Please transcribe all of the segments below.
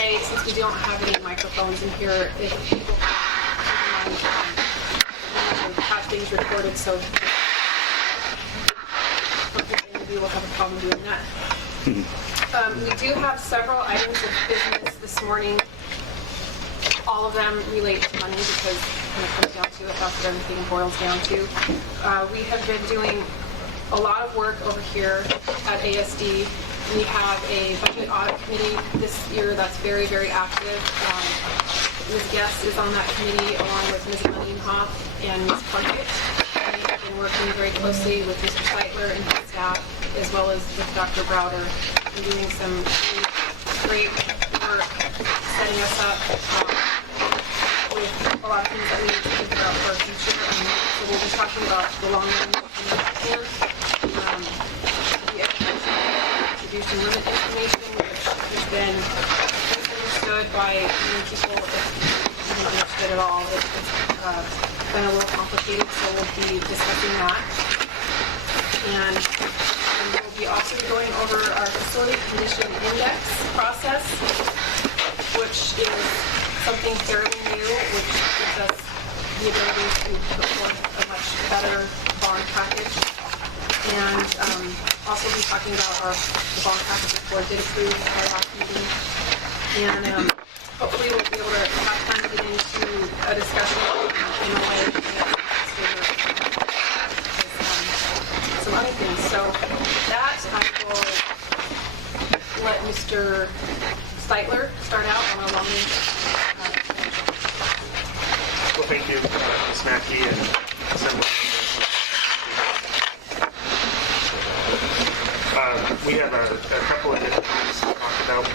today, since we don't have any microphones in here, if people can keep in mind, have things recorded, so the interview will have a problem doing that. We do have several items of business this morning. All of them relate to money because when it comes down to it, that's what everything boils down to. We have been doing a lot of work over here at ASD. We have a budget audit committee this year that's very, very active. Ms. Guest is on that committee along with Ms. Lenienhoff and Ms. Plunkett. We have been working very closely with Mr. Seitler and his staff, as well as with Dr. Browder, and doing some really great work setting us up with a lot of things that we need to think about for our future. So we'll be talking about the long-range plan, the distribution limit information, which has been misunderstood by many people. If you haven't understood at all, it's been a little complicated, so we'll be discussing that. And we'll be also going over our facility condition index process, which is something fairly new, which gives us the ability to put forth a much better bond package. And also be talking about the bond package the board did approve at our last meeting. And hopefully we'll be able to have time to get into a discussion in a way that's some other things. So that I will let Mr. Seitler start out on our long-range. Well, thank you, Ms. Mackey and Assembly. We have a couple of different things to talk about.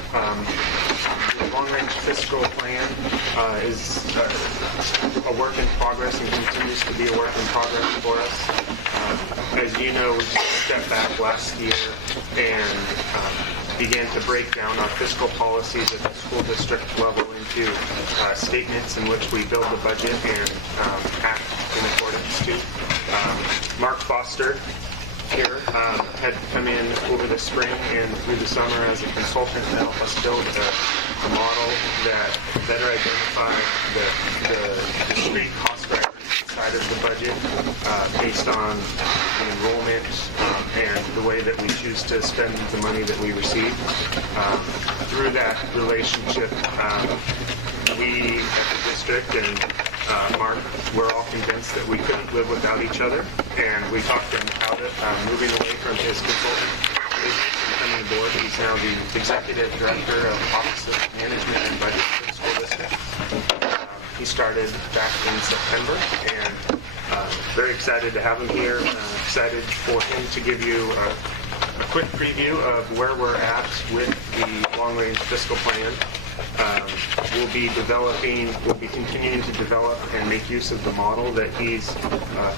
The long-range fiscal plan is a work in progress and continues to be a work in progress for us. As you know, we stepped back last year and began to break down our fiscal policies at the school district level into statements in which we build the budget and act in accordance to. Mark Foster here had come in over the spring and through the summer as a consultant to help us build a model that better identified the discrete cost drivers side of the budget based on the enrollment and the way that we choose to spend the money that we receive. Through that relationship, we at the district and Mark, we're all convinced that we couldn't live without each other, and we talked him out of moving away from his consultant business and coming aboard. He's now the executive director of Office of Management and Budget for the school district. He started back in September, and very excited to have him here. Excited for him to give you a quick preview of where we're at with the long-range fiscal plan. We'll be continuing to develop and make use of the model that he's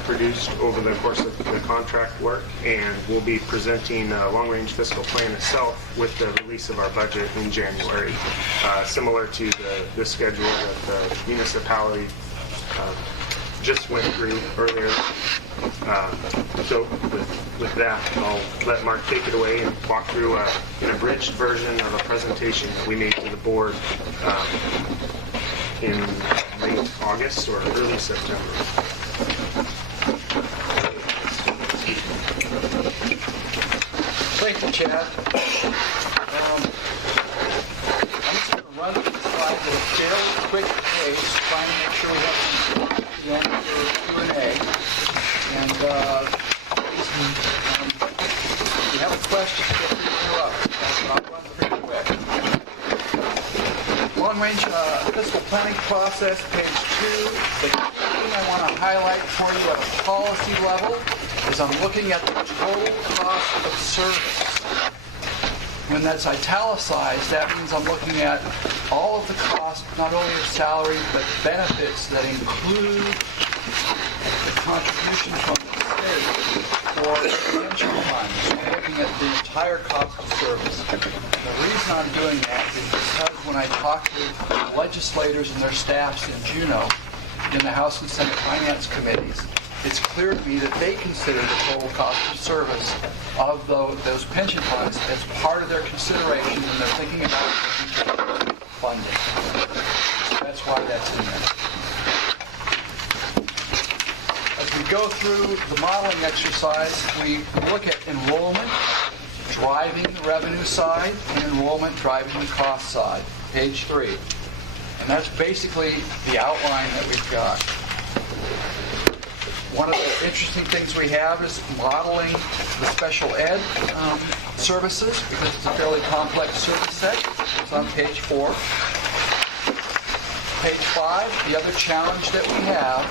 produced over the course of the contract work, and we'll be presenting a long-range fiscal plan itself with the release of our budget in January, similar to the schedule that the municipality just went through earlier. So with that, I'll let Mark take it away and walk through an abridged version of a presentation that we made to the board in late August or early September. Thank you, Chad. I'm just going to run through the slides at a fairly quick pace, trying to make sure we have some time for Q&A. And if you have a question, feel free to interrupt. I'll run pretty quick. Long-range fiscal planning process, page 2. The thing I want to highlight for you at a policy level is I'm looking at the total cost of service. When that's italicized, that means I'm looking at all of the costs, not only of salary, but benefits that include the contribution from the state or pension funds. I'm looking at the entire cost of service. The reason I'm doing that is because when I talk to legislators and their staffs in Juneau, in the House and Senate Finance Committees, it's clear to me that they consider the total cost of service of those pension funds as part of their consideration when they're thinking about funding. That's why that's in there. As we go through the modeling exercise, we look at enrollment, driving the revenue side, and enrollment driving the cost side, page 3. And that's basically the outline that we've got. One of the interesting things we have is modeling the special ed services, because it's a fairly complex service set. It's on page 4. Page 5, the other challenge that we have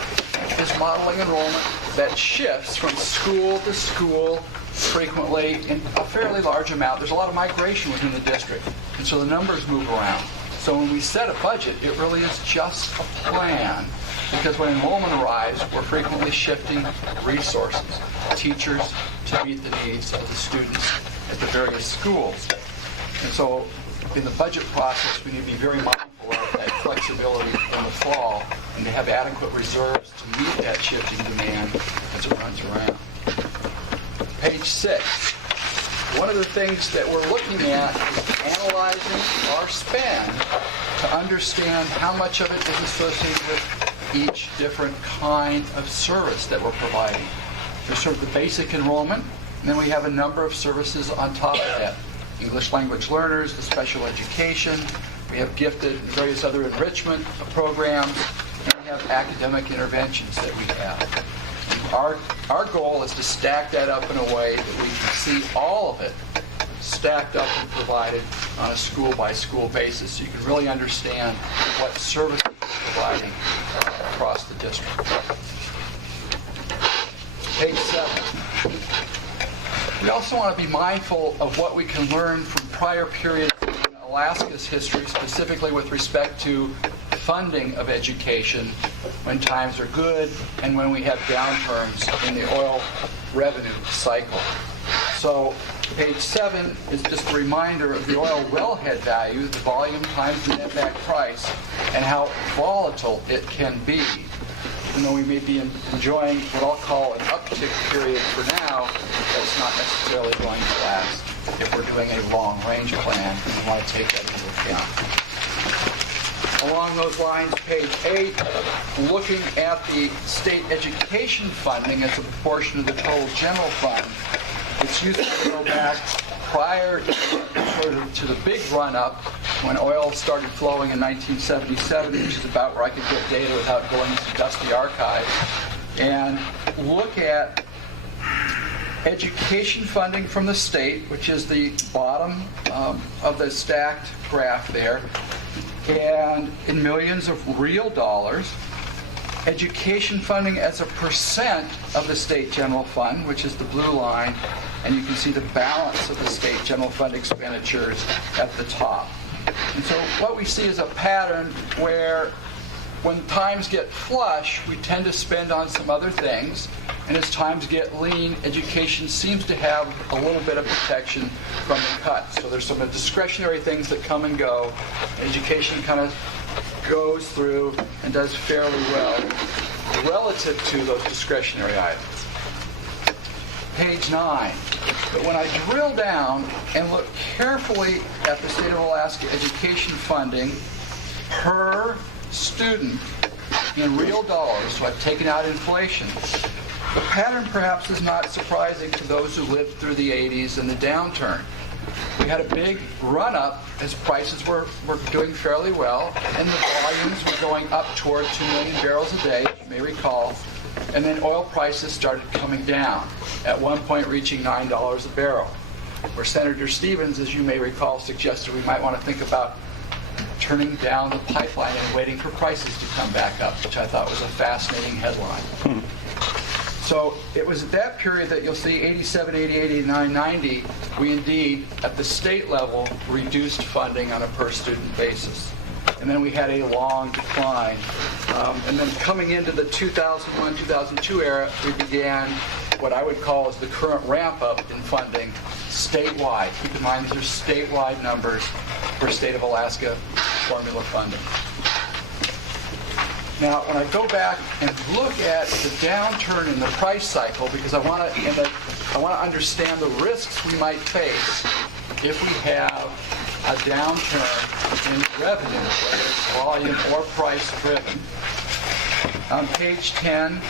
is modeling enrollment that shifts from school to school frequently in a fairly large amount. There's a lot of migration within the district, and so the numbers move around. So when we set a budget, it really is just a plan, because when enrollment arrives, we're frequently shifting resources, teachers to meet the needs of the students at the various schools. And so in the budget process, we need to be very mindful of that flexibility in the fall and to have adequate reserves to meet that shifting demand as it runs around. Page 6. One of the things that we're looking at is analyzing our spend to understand how much of it is associated with each different kind of service that we're providing. There's sort of the basic enrollment, and then we have a number of services on top of that. English language learners, the special education, we have gifted and various other enrichment programs, and we have academic interventions that we have. Our goal is to stack that up in a way that we can see all of it stacked up and provided on a school-by-school basis, so you can really understand what services we're providing across the district. Page 7. We also want to be mindful of what we can learn from prior periods in Alaska's history, specifically with respect to funding of education when times are good and when we have downturns in the oil revenue cycle. So page 7 is just a reminder of the oil wellhead value, the volume times the netback price, and how volatile it can be. Even though we may be enjoying what I'll call an uptick period for now, that's not necessarily going to last if we're doing a long-range plan, and we want to take that into account. Along those lines, page 8, looking at the state education funding as a proportion of the total general fund, it's useful to go back prior to the big run-up when oil started flowing in 1977, which is about where I could get data without going into dusty archives, and look at education funding from the state, which is the bottom of the stacked graph there, and in millions of real dollars, education funding as a percent of the state general fund, which is the blue line, and you can see the balance of the state general fund expenditures at the top. And so what we see is a pattern where when times get flush, we tend to spend on some other things, and as times get lean, education seems to have a little bit of protection from the cuts. So there's some discretionary things that come and go. Education kind of goes through and does fairly well relative to those discretionary items. Page 9. But when I drill down and look carefully at the state of Alaska education funding per student in real dollars, so I've taken out inflation, the pattern perhaps is not surprising to those who lived through the 80s and the downturn. We had a big run-up as prices were doing fairly well, and the volumes were going up toward 2 million barrels a day, you may recall, and then oil prices started coming down, at one point reaching $9 a barrel, where Senator Stevens, as you may recall, suggested we might want to think about turning down the pipeline and waiting for prices to come back up, which I thought was a fascinating headline. So it was at that period that you'll see 87, 88, 89, 90, we indeed, at the state level, reduced funding on a per-student basis. And then we had a long decline. And then coming into the 2001, 2002 era, we began what I would call as the current ramp-up in funding statewide. Keep in mind, these are statewide numbers for state of Alaska formula funding. Now, when I go back and look at the downturn in the price cycle, because I want to understand the risks we might face if we have a downturn in revenue, whether it's volume or price driven. On page 10,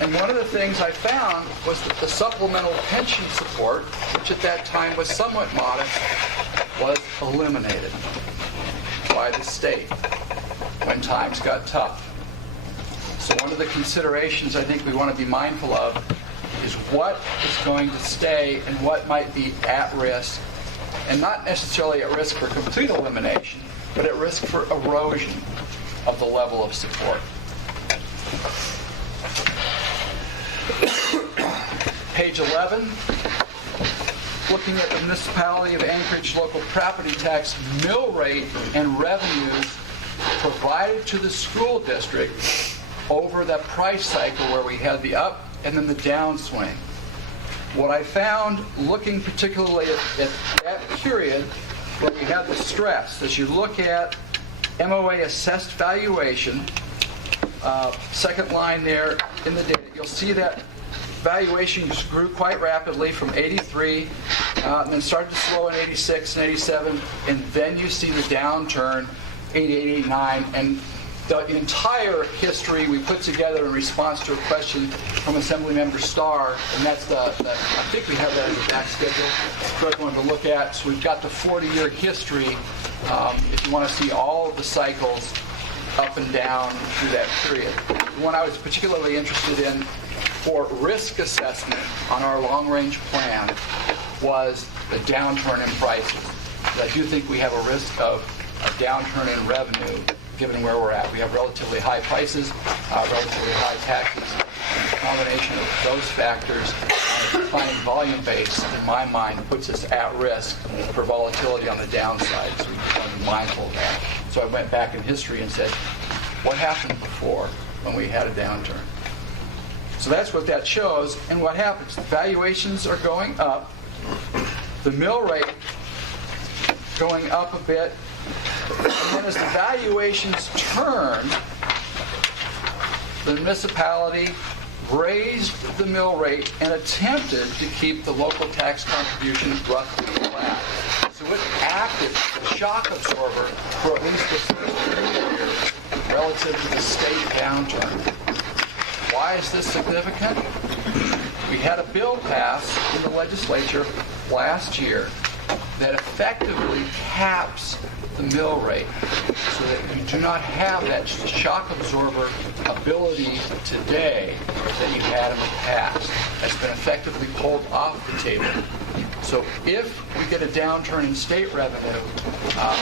and one of the things I found was that the supplemental pension support, which at that time was somewhat modest, was eliminated by the state when times got tough. So one of the considerations I think we want to be mindful of is what is going to stay and what might be at risk, and not necessarily at risk for complete elimination, but at risk for erosion of the level of support. Page 11, looking at the municipality of Anchorage local property tax mill rate and revenues provided to the school district over that price cycle where we had the up and then the downswing. What I found, looking particularly at that period where we had the stress, as you look at MOA assessed valuation, second line there in the data, you'll see that valuations grew quite rapidly from 83 and then started to slow in 86 and 87, and then you see the downturn 88, 89, and the entire history we put together in response to a question from Assemblymember Starr, and that's I think we have that as a back schedule for everyone to look at. So we've got the 40-year history if you want to see all of the cycles up and down through that period. The one I was particularly interested in for risk assessment on our long-range plan was the downturn in prices. I do think we have a risk of a downturn in revenue given where we're at. We have relatively high prices, relatively high taxes. And the combination of those factors on a declining volume base, in my mind, puts us at risk for volatility on the downside. So we want to be mindful of that. So I went back in history and said, what happened before when we had a downturn? So that's what that shows. And what happens? The valuations are going up. The mill rate going up a bit. And then as the valuations turned, the municipality raised the mill rate and attempted to keep the local tax contribution roughly flat. So it acted as a shock absorber for at least the first 3 years relative to the state downturn. Why is this significant? We had a bill passed in the legislature last year that effectively caps the mill rate so that you do not have that shock absorber ability today that you had in the past. That's been effectively pulled off the table. So if we get a downturn in state revenue,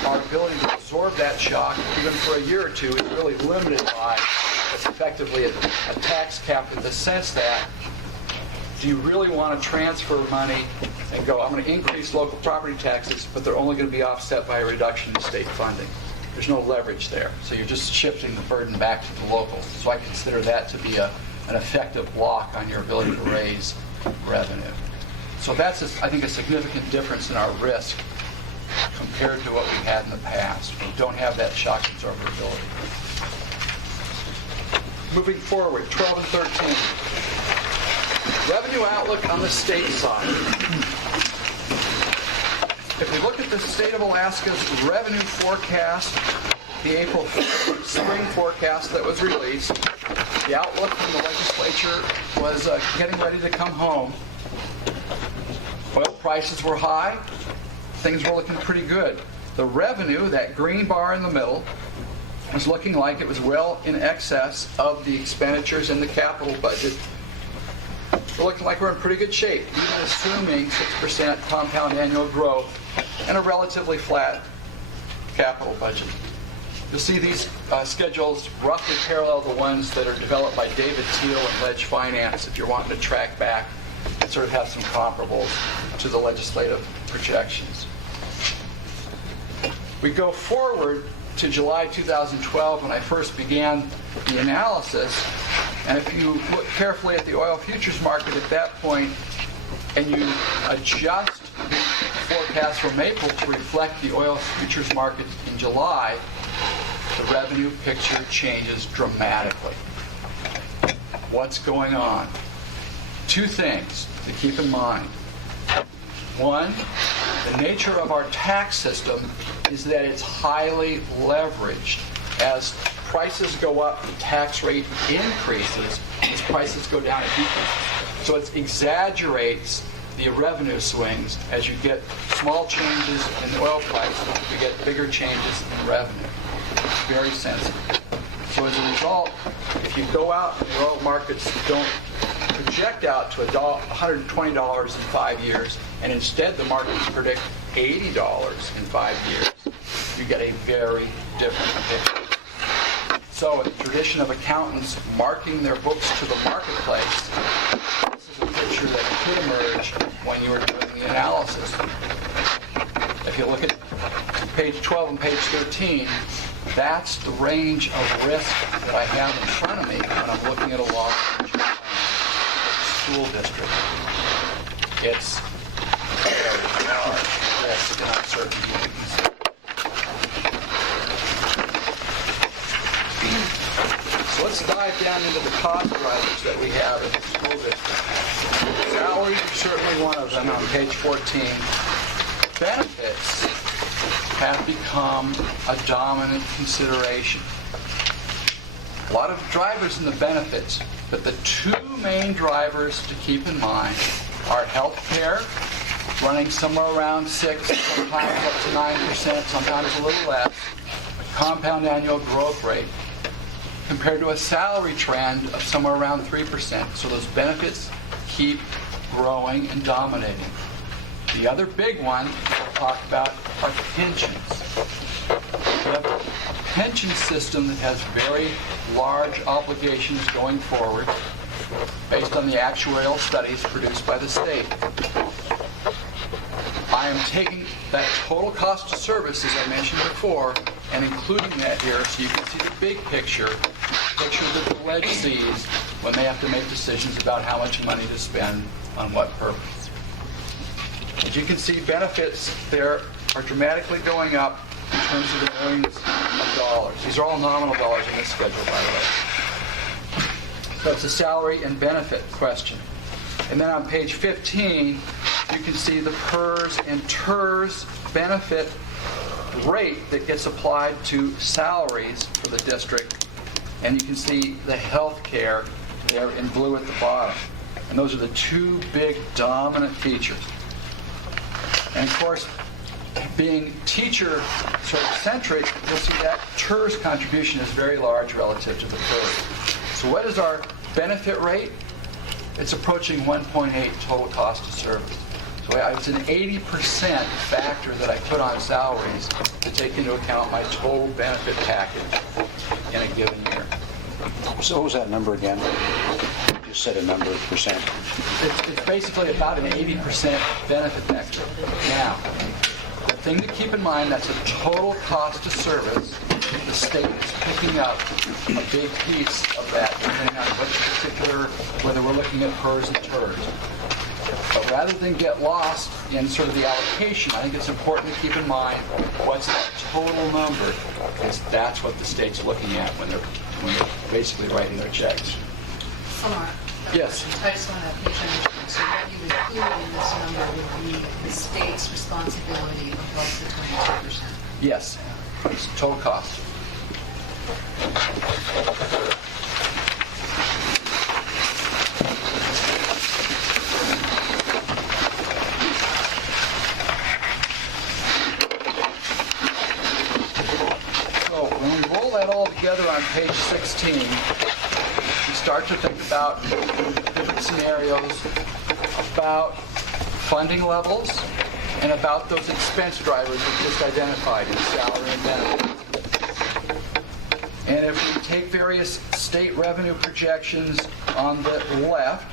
our ability to absorb that shock, even for a year or two, is really limited by it's effectively a tax cap in the sense that do you really want to transfer money and go, I'm going to increase local property taxes, but they're only going to be offset by a reduction in state funding. There's no leverage there. So you're just shifting the burden back to the locals. So I consider that to be an effective block on your ability to raise revenue. So that's, I think, a significant difference in our risk compared to what we had in the past. We don't have that shock absorbability. Moving forward, 12 and 13. Revenue outlook on the state side. If we look at the state of Alaska's revenue forecast, the April spring forecast that was released, the outlook from the legislature was getting ready to come home. Oil prices were high. Things were looking pretty good. The revenue, that green bar in the middle, was looking like it was well in excess of the expenditures in the capital budget. We're looking like we're in pretty good shape, even assuming 6% compound annual growth and a relatively flat capital budget. You'll see these schedules roughly parallel the ones that are developed by David Teal and Ledge Finance if you're wanting to track back and sort of have some comparables to the legislative projections. We go forward to July 2012 when I first began the analysis, and if you look carefully at the oil futures market at that point and you adjust the forecast from April to reflect the oil futures market in July, the revenue picture changes dramatically. What's going on? Two things to keep in mind. One, The nature of our tax system is that it's highly leveraged. As prices go up, the tax rate increases. As prices go down, it decreases. So it exaggerates the revenue swings. As you get small changes in the oil price, you get bigger changes in revenue. It's very sensitive. So as a result, if you go out and the oil markets don't project out to $120 in 5 years, and instead the markets predict $80 in 5 years, you get a very different picture. So in the tradition of accountants marking their books to the marketplace, this is a picture that could emerge when you are doing the analysis. If you look at page 12 and page 13, that's the range of risk that I have in front of me when I'm looking at a large school district. It's very large risk and uncertainty. So let's dive down into the cost drivers that we have in the school district. Salaries are certainly one of them on page 14. Benefits have become a dominant consideration. A lot of drivers in the benefits, but the two main drivers to keep in mind are health care, running somewhere around 6, sometimes up to 9%, sometimes a little less, compound annual growth rate, compared to a salary trend of somewhere around 3%. So those benefits keep growing and dominating. The other big one we'll talk about are pensions. We have a pension system that has very large obligations going forward based on the actuarial studies produced by the state. I am taking that total cost of service, as I mentioned before, and including that here so you can see the big picture that the ledge sees when they have to make decisions about how much money to spend on what purpose. As you can see, benefits there are dramatically going up in terms of the millions of dollars. These are all nominal dollars in this schedule, by the way. So it's a salary and benefit question. And then on page 15, you can see the PERS and TERS benefit rate that gets applied to salaries for the district. And you can see the health care there in blue at the bottom. And those are the two big dominant features. And of course, being teacher sort of centric, you'll see that TERS contribution is very large relative to the PERS. So what is our benefit rate? It's approaching 1.8 total cost of service. So it's an 80% factor that I put on salaries to take into account my total benefit package in a given year. So what was that number again? You said a number of percent. It's basically about an 80% benefit factor. Now, the thing to keep in mind, that's a total cost of service. The state is picking up a big piece of that depending on which particular, whether we're looking at PERS and TERS. But rather than get lost in sort of the allocation, I think it's important to keep in mind what's that total number, because that's what the state's looking at when they're basically writing their checks. Mark. Yes. I just want to make sure I understand. So what you include in this number would be the state's responsibility above the 22%. Yes. It's total cost. So when we roll that all together on page 16, we start to think about different scenarios about funding levels and about those expense drivers we just identified in salary and benefits. And if we take various state revenue projections on the left,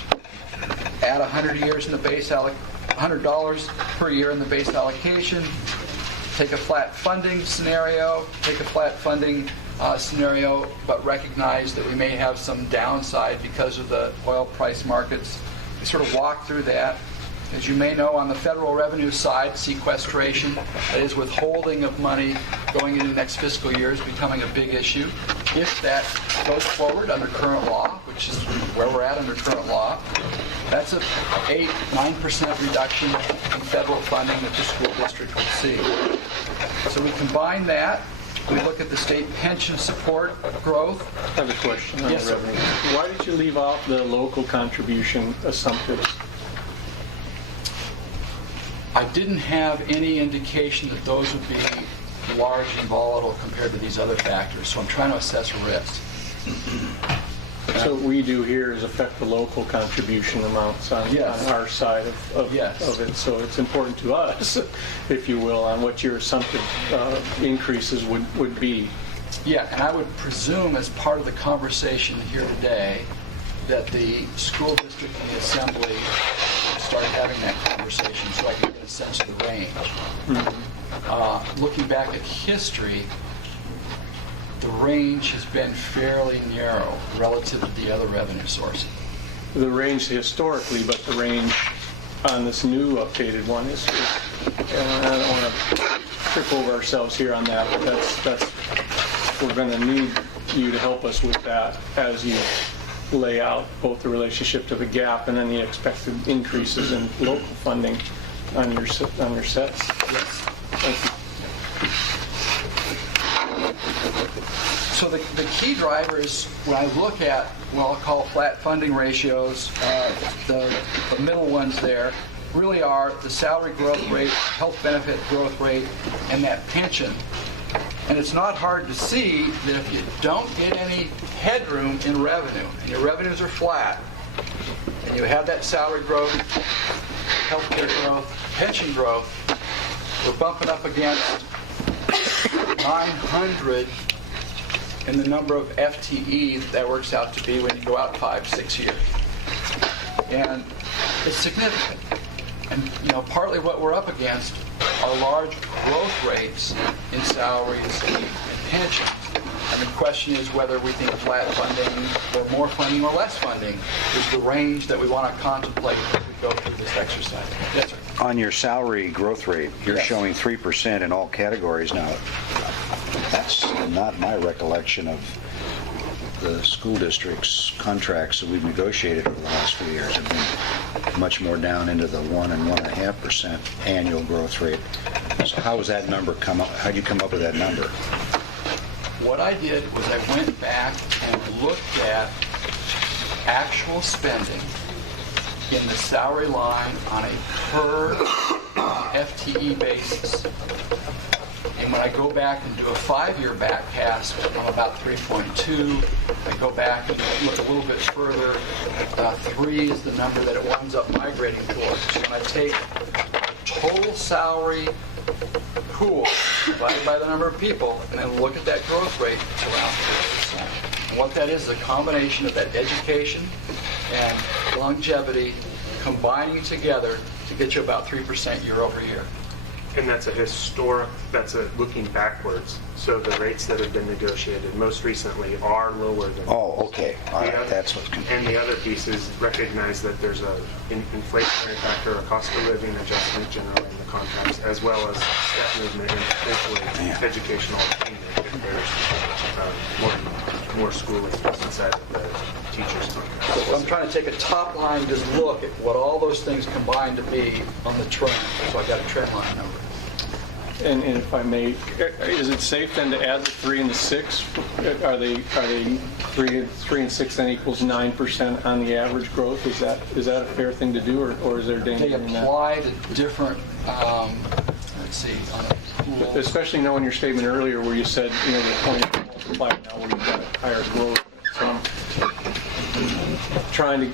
add 100 years in the base $100 per year in the base allocation, take a flat funding scenario, but recognize that we may have some downside because of the oil price markets. We sort of walk through that. As you may know, on the federal revenue side, sequestration, that is withholding of money going into the next fiscal year, is becoming a big issue. If that goes forward under current law, which is where we're at under current law, That's a 8-9% reduction in federal funding that the school district will see. So we combine that, we look at the state pension support growth. I have a question on Yes, the sir. revenue. Why did you leave out the local contribution assumptives? I didn't have any indication that those would be large and volatile compared to these other factors, so I'm trying to assess risk. So what we do here is affect the local contribution amounts on Yes. our side Yes. of it. So it's important to us, if you will, on what your assumptive increases would be. Yeah, and I would presume as part of the conversation here today that the school district and the assembly start having that conversation so I can get a sense of the range. Looking back at history, the range has been fairly narrow relative to the other revenue sources. The range historically, but the range on this new updated one is and I don't want to trip over ourselves here on that, but that's we're going to need you to help us with that as you lay out both the relationship to the gap and then the expected increases in local funding on your sets. Thank you. So the key drivers, when I look at what I'll call flat funding ratios, the middle ones there, really are the salary growth rate, health benefit growth rate, and that pension. And it's not hard to see that if you don't get any headroom in revenue, and your revenues are flat, and you have that salary growth, healthcare growth, pension growth, we're bumping up against 900 in the number of FTE that works out to be when you go out 5-6 years. And it's significant. And partly what we're up against are large growth rates in salaries and pensions. And the question is whether we think flat funding or more funding or less funding is the range that we want to contemplate as we go through this exercise. Yes, sir. On your salary growth rate, you're Yes. showing 3% in all categories now. That's not my recollection of the school district's contracts that we've negotiated over the last few years have been much more down into the 1 and 1.5% annual growth rate. So how was that number come up? How'd you come up with that number? What I did was I went back and looked at actual spending in the salary line on a per FTE basis. And when I go back and do a 5-year backcast, I'm about 3.2. I go back and look a little bit further. 3 is the number that it winds up migrating towards. So when I take total salary pool divided by the number of people and then look at that growth rate, it's around 3%. And what that is a combination of that education and longevity combining together to get you about 3% year over year. And that's looking backwards. So the rates that have been negotiated most recently are lower than. Oh, okay. All The right. other- That's what's And the other piece is recognize that there's a inflationary factor, a cost of living adjustment generally in the contracts, as well as step movement and potentially Yeah. educational attainment if there's more schooling inside of the teacher's contract. So I'm trying to take a top line, just look at what all those things combine to be on the trend. So I got a trend line number. And if I may, is it safe then to add the 3 and the 6? Are they 3 and 6 then equals 9% on the average growth? Is that a fair thing to do, or is there danger They in that? apply to different, let's see, on a pool. Especially knowing your statement earlier where you said, the point of multiply now where you've got higher growth. So I'm trying to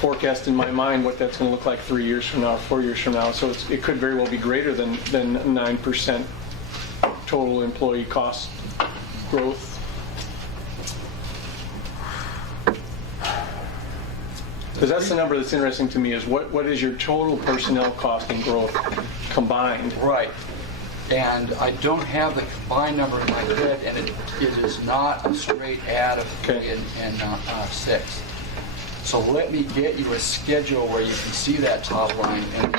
forecast in my mind what that's going to look like 3 years from now, 4 years from now. So it could very well be greater than 9% total employee cost growth. Because that's the number that's interesting to me is what is your total personnel cost and growth combined? Right. And I don't have the combined number in my head, and it is not a straight add of 3 Okay. and 6. So let me get you a schedule where you can see that top line and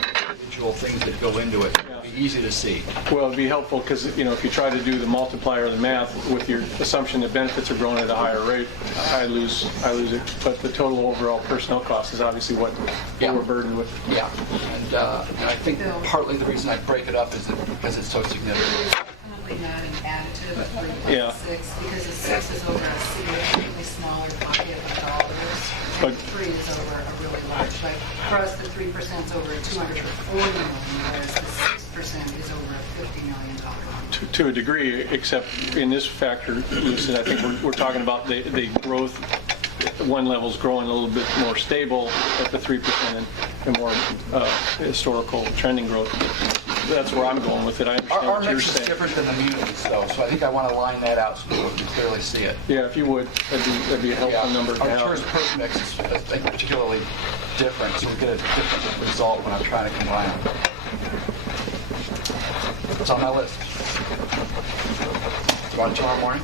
individual things that go into it. It'd be easy to see. Well, it'd be helpful because, if you try to do the multiplier of the math with your assumption that benefits are growing at a higher rate, I lose it. But the total overall personnel cost is obviously what we're burdened with. Yeah, and I think partly the reason I break it up is because it's so significant. Definitely not an additive of 3 plus Yeah. 6, because a 6 is over a significantly smaller bucket of dollars, But- and 3 is over a really large. Like, for us, the 3% is over a $240 million, whereas the 6% is over a $50 million one. To a degree, except in this factor, Lucy, I think we're talking about the growth. One level's growing a little bit more stable at the 3% and more historical trending growth. That's where I'm going with it. I understand Our what you're mix is saying. different than the munis, though, so I think I want to line that out so people can clearly see it. Yeah, if you would, that'd be a helpful number to Our have. tourist person mix is, I think, particularly different, so we get a different result when I'm trying to combine them. It's on my list. You want it tomorrow morning?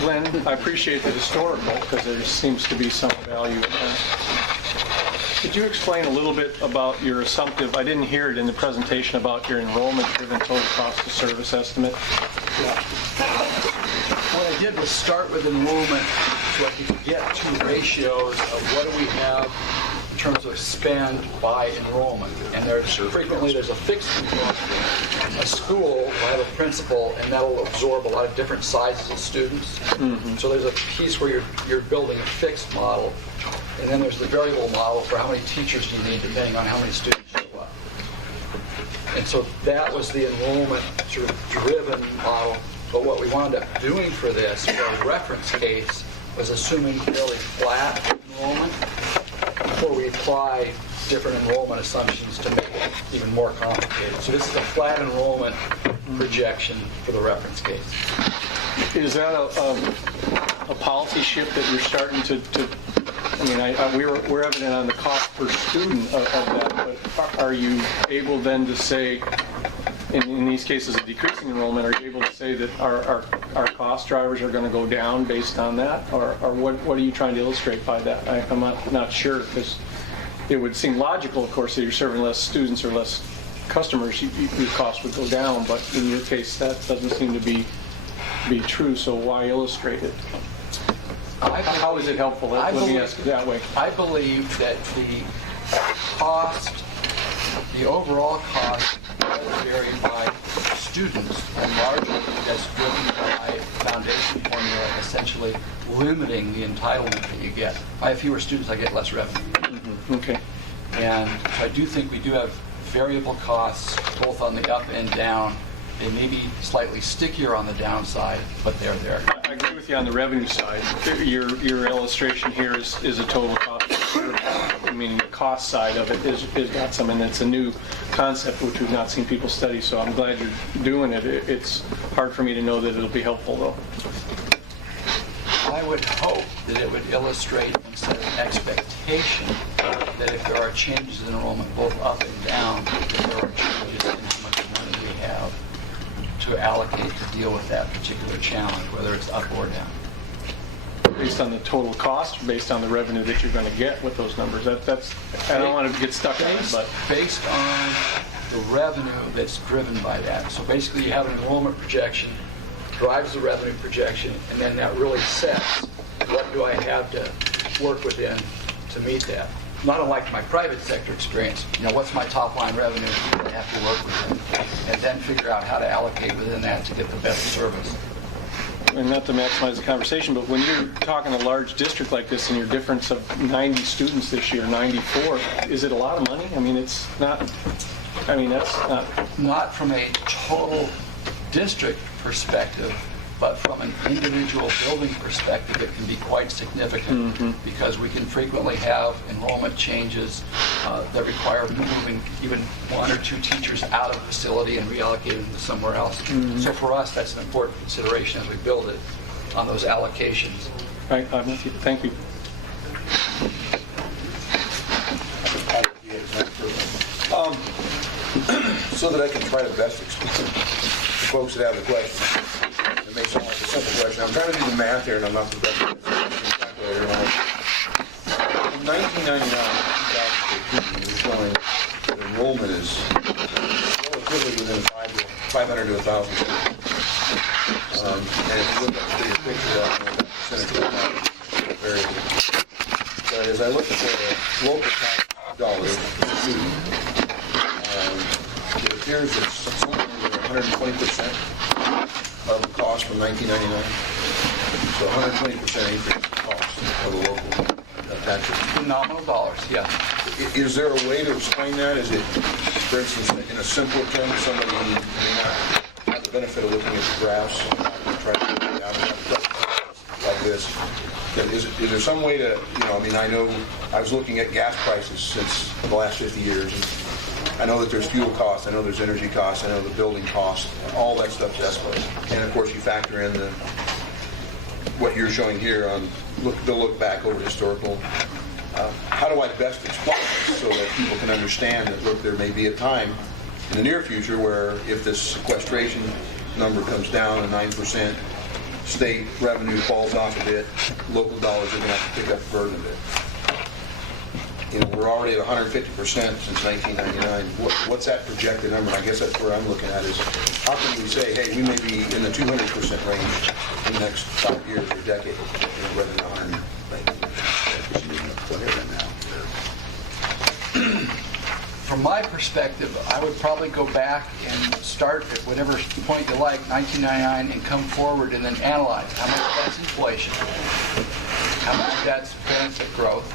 Glenn, I appreciate the historical because there seems to be some value in that. Could you explain a little bit about your assumptive, I didn't hear it in the presentation, about your enrollment-driven total cost of service estimate? What I did was start with enrollment so I could get two ratios of what do we have in terms of spend by enrollment. And frequently there's a fixed enrollment. A school will have a principal, and that'll absorb a lot of different sizes of students. So there's a piece where you're building a fixed model, and then there's the variable model for how many teachers you need depending on how many students show up. And so that was the enrollment sort of driven model. But what we wound up doing for this, for a reference case, was assuming fairly flat enrollment before we apply different enrollment assumptions to make it even more complicated. So this is a flat enrollment projection for the reference case. Is that a policy shift that you're starting to I mean, we're evident on the cost per student of that, but are you able then to say, in these cases of decreasing enrollment, are you able to say that our cost drivers are going to go down based on that? Or what are you trying to illustrate by that? I'm not sure, because it would seem logical, of course, that you're serving less students or less customers, your cost would go down, but in your case, that doesn't seem to be true, so why illustrate it? How is it helpful? Let me ask it that way. I believe that the cost, the overall cost, will vary by students, and largely that's driven by foundation formula, essentially limiting the entitlement that you get. If I have fewer students, I get less revenue. Okay. And so I do think we do have variable costs, both on the up and down. They may be slightly stickier on the downside, but they're there. I agree with you on the revenue side. Your illustration here is a total cost of service, meaning the cost side of it is got some, and it's a new concept which we've not seen people study, so I'm glad you're doing it. It's hard for me to know that it'll be helpful, though. I would hope that it would illustrate and set an expectation that if there are changes in enrollment, both up and down, that there are changes in how much money we have to allocate to deal with that particular challenge, whether it's up or down. Based on the total cost, or based on the revenue that you're going to get with those numbers. That's I don't want to get stuck on it, but Based on the revenue that's driven by that. So basically you have an enrollment projection, drives the revenue projection, and then that really sets what do I have to work within to meet that. Not unlike my private sector experience, what's my top line revenue I have to work within, and then figure out how to allocate within that to get the best service. and not to maximize the conversation, but when you're talking a large district like this and your difference of 90 students this year, 94, is it a lot of money? I mean, it's not, that's not, Not from a total district perspective, but from an individual building perspective, it can be quite significant because we can frequently have enrollment changes that require moving even one or two teachers out of the facility and reallocating them to somewhere else. So for us, that's an important consideration as we build it on those allocations. right, I'm with you. Thank you. So that I can try to best explain to folks that have the question. It may sound like a simple question. I'm trying to do the math here, and I'm not the best calculator. From 1999 to 2015, we're showing the enrollment is relatively within 500 to 1,000. And if you look at the bigger picture, that percentage of that variable. But as I look at the local tax dollars per student, it appears it's somewhere over 120% of the cost from 1999. So 120% increase in cost of the local tax rate. In nominal dollars, yeah. Is there a way to explain that? Is it, for instance, in a simpler term, somebody who may not have the benefit of looking at the graphs, try to work it out like this? Is there some way to, I know I was looking at gas prices since the last 50 years, and I know that there's fuel costs, I know there's energy costs, I know the building costs, all that stuff's escalating. And of course, you factor in what you're showing here on the look back over historical. How do I best explain this so that people can understand that, look, there may be a time in the near future where if this sequestration number comes down to 9%, state revenue falls off a bit, local dollars are going to have to pick up the burden a bit. We're already at 150% since 1999. What's that projected number? I guess that's where I'm looking at is how can we say, hey, we may be in the 200% range in the next 5 years or decade, rather than 100. From my perspective, I would probably go back and start at whatever point you like, 1999, and come forward and then analyze how much that's inflation, how much that's benefit growth,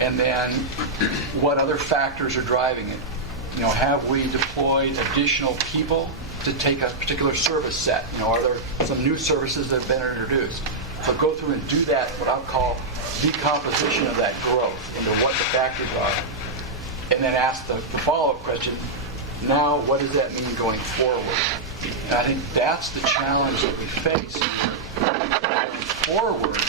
and then what other factors are driving it. Have we deployed additional people to take a particular service set? Are there some new services that have been introduced? So go through and do that, what I'll call decomposition of that growth into what the factors are. And then ask the follow-up question, now what does that mean going forward? And I think that's the challenge that we face. Going forward,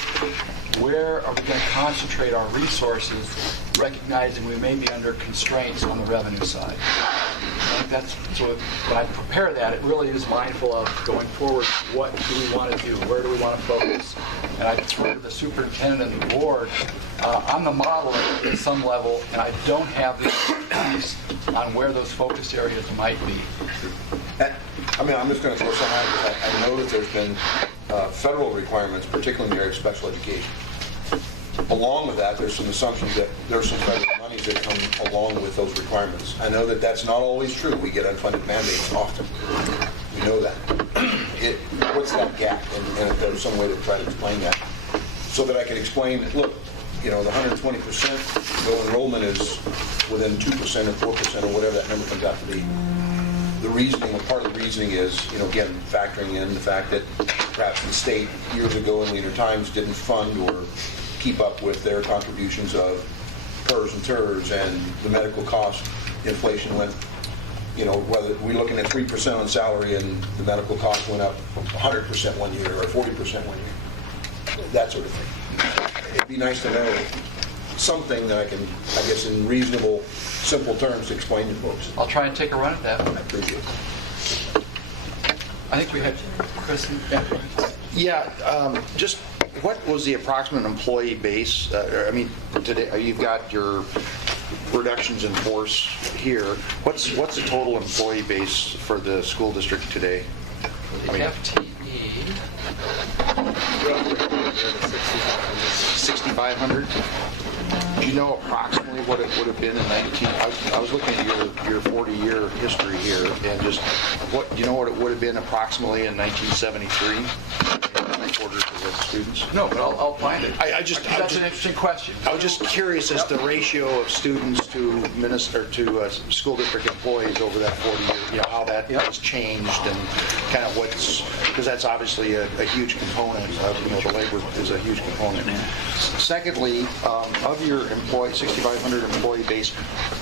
where are we going to concentrate our resources, recognizing we may be under constraints on the revenue side? I think that's so when I prepare that, it really is mindful of going forward, what do we want to do? Where do we want to focus? And I defer to the superintendent and the board. I'm the modeler at some level, and I don't have the expertise on where those focus areas might be. I'm just going to throw something out because I know that there's been federal requirements, particularly in the area of special education. Along with that, there's some assumptions that there's some federal monies that come along with those requirements. I know that that's not always true. We get unfunded mandates often. We know that. What's that gap? And if there's some way to try to explain that so that I can explain that, look, the 120%, though enrollment is within 2% or 4% or whatever that number comes out to be. The reasoning, part of the reasoning is, again, factoring in the fact that perhaps the state years ago in leaner times didn't fund or keep up with their contributions of PERS and TERS, and the medical cost inflation went, whether we're looking at 3% on salary and the medical cost went up 100% one year or 40% one year, that sort of thing. It'd be nice to know something that I can, I guess, in reasonable, simple terms, explain to folks. I'll try and take a run at that. I appreciate it. I think we had Chris. Yeah, just what was the approximate employee base? Today you've got your reductions in force here. What's the total employee base for the school district today? The FTE. 6,500. Do you know approximately what it would have been in 19? I was looking at your 40-year history here, and just what it would have been approximately in 1973? Quarters of the students. No, but I'll find it. That's an interesting question. I was just curious as to the ratio of students to school district employees over that 40 years. How that has changed and kind of because that's obviously a huge component of the labor is a huge component. Secondly, of your 6,500 employee base,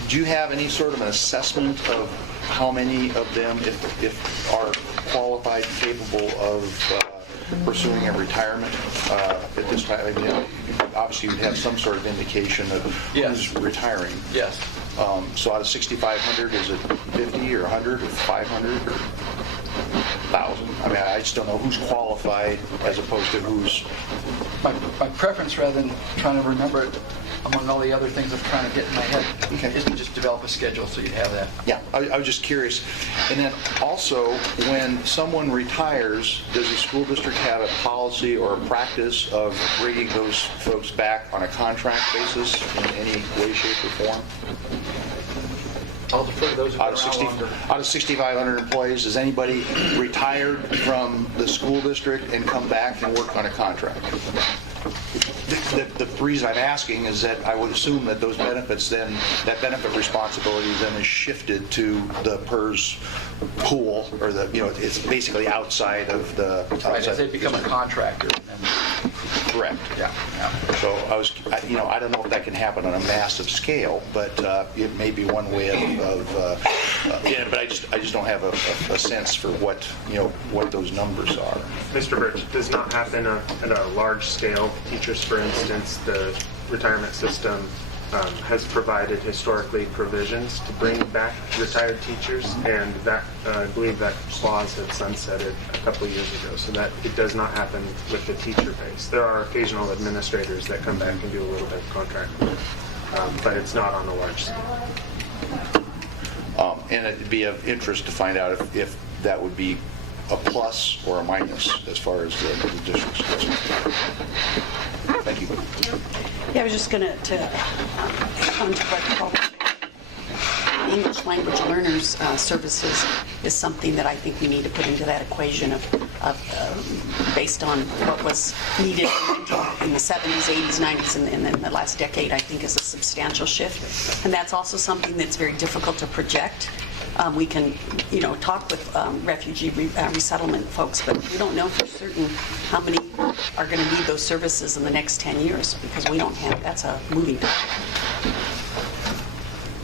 do you have any sort of an assessment of how many of them, if are qualified, capable of pursuing a retirement at this time? Obviously, you'd have some sort of indication of who's retiring. Yes. So out of 6,500, is it 50 or 100 or 500 or 1,000? I just don't know who's qualified as opposed to who's... My preference, rather than trying to remember it, among all the other things I'm trying to get in my head, is to just develop a schedule so you'd have that. Yeah, I was just curious. And then also, when someone retires, does the school district have a policy or a practice of bringing those folks back on a contract basis in any way, shape, or form? I'll defer to those who've been around longer. Out of 6,500 employees, has anybody retired from the school district and come back and work on a contract? The reason I'm asking is that I would assume that those benefits then, that benefit responsibility then is shifted to the PERS pool, or the, it's basically outside of the... Right, as they become a contractor. Correct. Yeah. So I don't know if that can happen on a massive scale, but it may be one way but I just don't have a sense for what those numbers are. Mr. Birch, does not happen at a large scale. Teachers, for instance, the retirement system has provided historically provisions to bring back retired teachers, and that I believe that clause had sunsetted a couple of years ago, so that it does not happen with the teacher base. There are occasional administrators that come back and do a little bit of contract work, but it's not on a large scale. And it'd be of interest to find out if that would be a plus or a minus as far as the district's concerned. Thank you. Yeah, I was just going to come to what Paul was saying. English language learners services is something that I think we need to put into that equation of based on what was needed in the 70s, 80s, 90s, and in the last decade, I think is a substantial shift. And that's also something that's very difficult to project. We can, talk with refugee resettlement folks, but we don't know for certain how many are going to need those services in the next 10 years because we don't have, that's a moving target.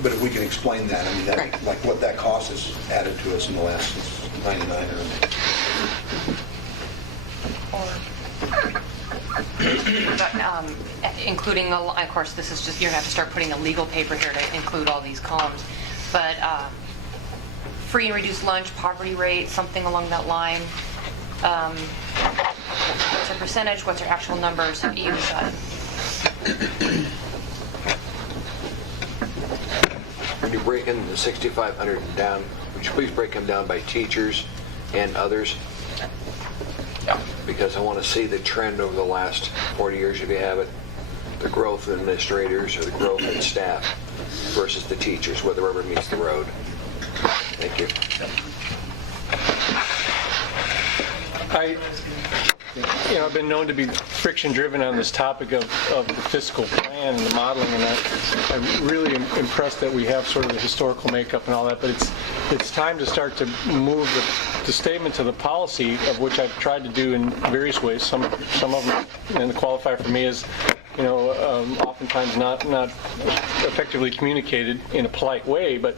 But if we can explain that, I mean, that, Right. like what that cost has added to us in the last 99 or... Including, of course, this is just, you're going to have to start putting a legal paper here to include all these columns, but free and reduced lunch, poverty rate, something along that line. What's their percentage, what's their actual numbers, you decide. When you're breaking the 6,500 down, would you please break them down by teachers and others? Yeah. Because I want to see the trend over the last 40 years, if you have it, the growth in administrators or the growth in staff versus the teachers, where the rubber meets the road. Thank you. I've been known to be friction-driven on this topic of the fiscal plan and the modeling, and I'm really impressed that we have sort of the historical makeup and all that, but it's time to start to move the statement to the policy, of which I've tried to do in various ways. Some of them, and the qualifier for me is, oftentimes not effectively communicated in a polite way, but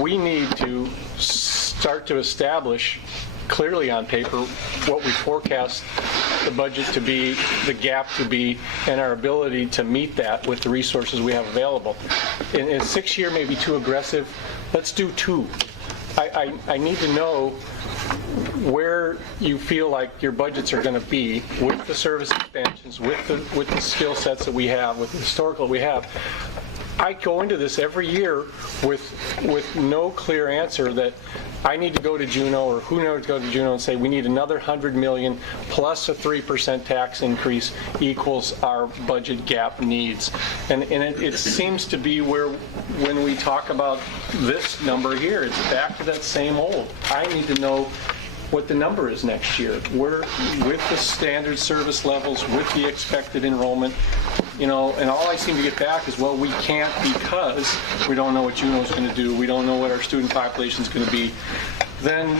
we need to start to establish clearly on paper what we forecast the budget to be, the gap to be, and our ability to meet that with the resources we have available. In a 6-year may be too aggressive. Let's do 2. I need to know where you feel like your budgets are going to be with the service expansions, with the skill sets that we have, with the historical we have. I go into this every year with no clear answer that I need to go to Juneau or who knows to go to Juneau and say we need another $100 million plus a 3% tax increase equals our budget gap needs. And it seems to be where when we talk about this number here, it's back to that same old. I need to know what the number is next year. We're with the standard service levels, with the expected enrollment, and all I seem to get back is, well, we can't because we don't know what Juneau's going to do. We don't know what our student population is going to be. Then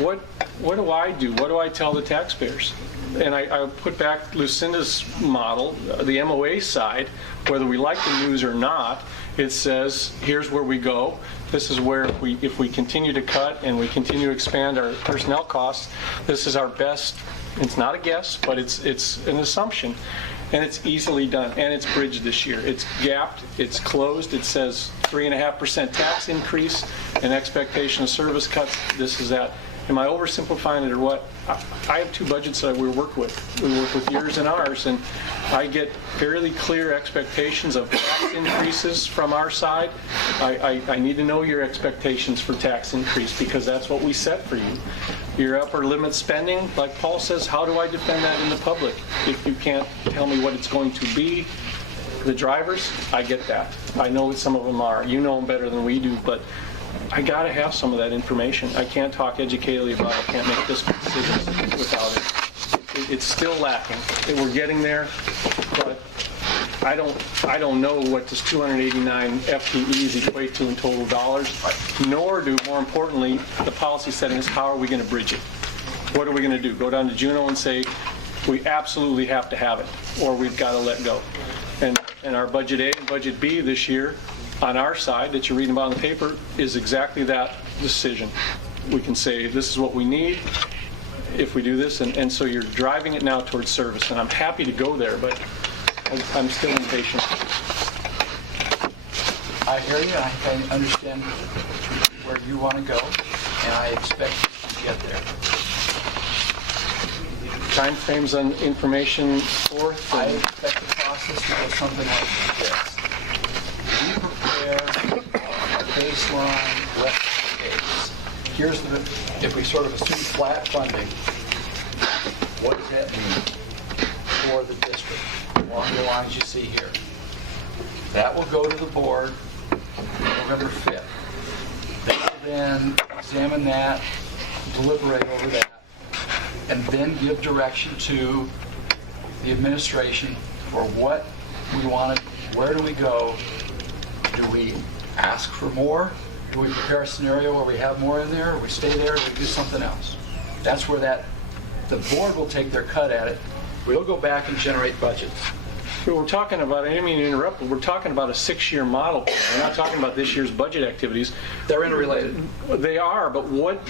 what do I do? What do I tell the taxpayers? And I put back Lucinda's model, the MOA side, whether we like the news or not. It says, here's where we go. This is where if we continue to cut and we continue to expand our personnel costs, this is our best. It's not a guess, but it's an assumption. And it's easily done. And it's bridged this year. It's gapped. It's closed. It says 3.5% tax increase and expectation of service cuts. This is that. Am I oversimplifying it or what? I have two budgets that we work with. We work with yours and ours, and I get fairly clear expectations of tax increases from our side. I need to know your expectations for tax increase because that's what we set for you. Your upper limit spending, like Paul says, how do I defend that in the public if you can't tell me what it's going to be? The drivers, I get that. I know what some of them are. You know them better than we do, but I got to have some of that information. I can't talk educatively about I can't make this decision without it. It's still lacking. We're getting there, but I don't know what this 289 FTEs equate to in total dollars, nor do, more importantly, the policy setting is how are we going to bridge it? What are we going to do? Go down to Juneau and say, we absolutely have to have it, or we've got to let go. And our Budget A and Budget B this year, on our side, that you're reading about in the paper, is exactly that decision. We can say, this is what we need if we do this, and so you're driving it now towards service, and I'm happy to go there, but I'm still impatient. I hear you, I understand where you want to go, and I expect you to get there. Timeframes on information forth? I expect the process to go something like this. We prepare a baseline reference case. Here's the, if we sort of assume flat funding, what does that mean for the district along the lines you see here? That will go to the board November 5th. They will then examine that, deliberate over that, and then give direction to the administration for what we want to, where do we go? Do we ask for more? Do we prepare a scenario where we have more in there, or we stay there, or we do something else? That's where the board will take their cut at it. We'll go back and generate budgets. We're talking about, I didn't mean to interrupt, but we're talking about a 6-year model plan. We're not talking about this year's budget activities. They're interrelated. They are, but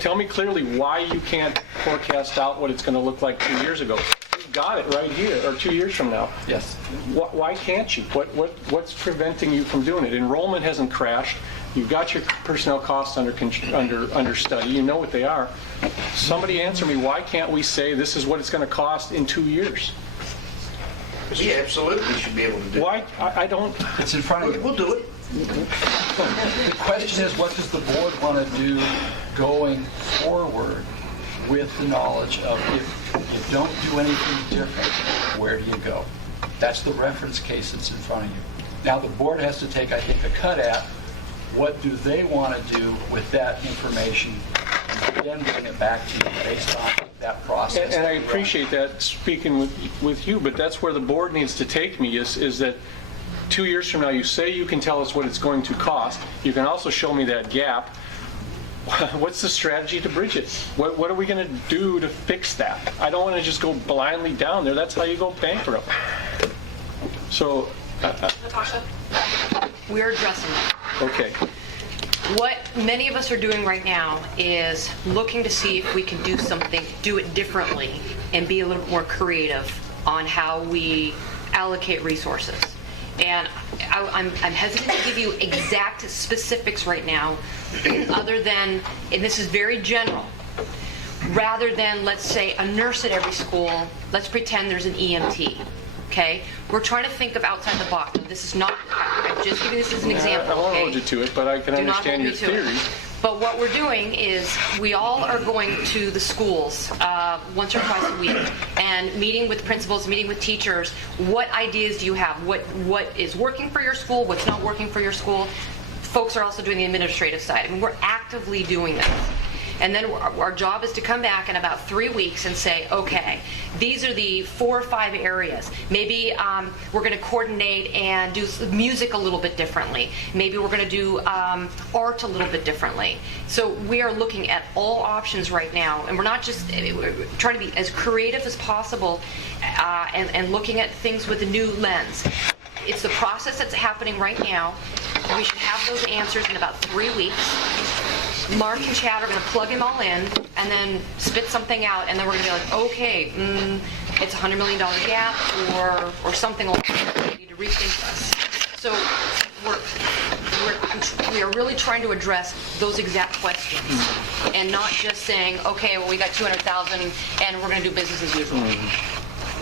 tell me clearly why you can't forecast out what it's going to look like 2 years ago. You've got it right here, or 2 years from now. Yes. Why can't you? What's preventing you from doing it? Enrollment hasn't crashed. You've got your personnel costs under study. You know what they are. Somebody answer me, why can't we say this is what it's going to cost in 2 years? We absolutely should be able to do Why? I don't. It's in front of you. We'll do it. The question is, what does the board want to do going forward with the knowledge of if you don't do anything different, where do you go? That's the reference case that's in front of you. Now the board has to take, I think, a cut at what do they want to do with that information and then bring it back to you based on that process. And I appreciate that speaking with you, but that's where the board needs to take me is that 2 years from now, you say you can tell us what it's going to cost. You can also show me that gap. What's the strategy to bridge it? What are we going to do to fix that? I don't want to just go blindly down there. That's how you go bankrupt. So, Natasha? We're addressing that. okay. What many of us are doing right now is looking to see if we can do it differently and be a little bit more creative on how we allocate resources. And I'm hesitant to give you exact specifics right now, other than, and this is very general, rather than, let's say, a nurse at every school, let's pretend there's an EMT. Okay? We're trying to think of outside the box. This is not, I'm just giving this as an example. I won't okay? hold you to it, but I can Do not understand your hold me to it. theory. But what we're doing is we all are going to the schools once or twice a week and meeting with principals, meeting with teachers. What ideas do you have? What is working for your school? What's not working for your school? Folks are also doing the administrative side. I mean, we're actively doing this. And then our job is to come back in about 3 weeks and say, okay, these are the 4 or 5 areas. Maybe we're going to coordinate and do music a little bit differently. Maybe we're going to do art a little bit differently. So we are looking at all options right now, and we're not just we're trying to be as creative as possible and looking at things with a new lens. It's the process that's happening right now. We should have those answers in about 3 weeks. Mark and Chad are going to plug them all in and then spit something out, and then we're going to be like, okay, it's a $100 million gap or something like that. We need to rethink this. So I'm we are really trying to address those exact questions and not just saying, okay, well, we got 200,000 and we're going to do business as usual.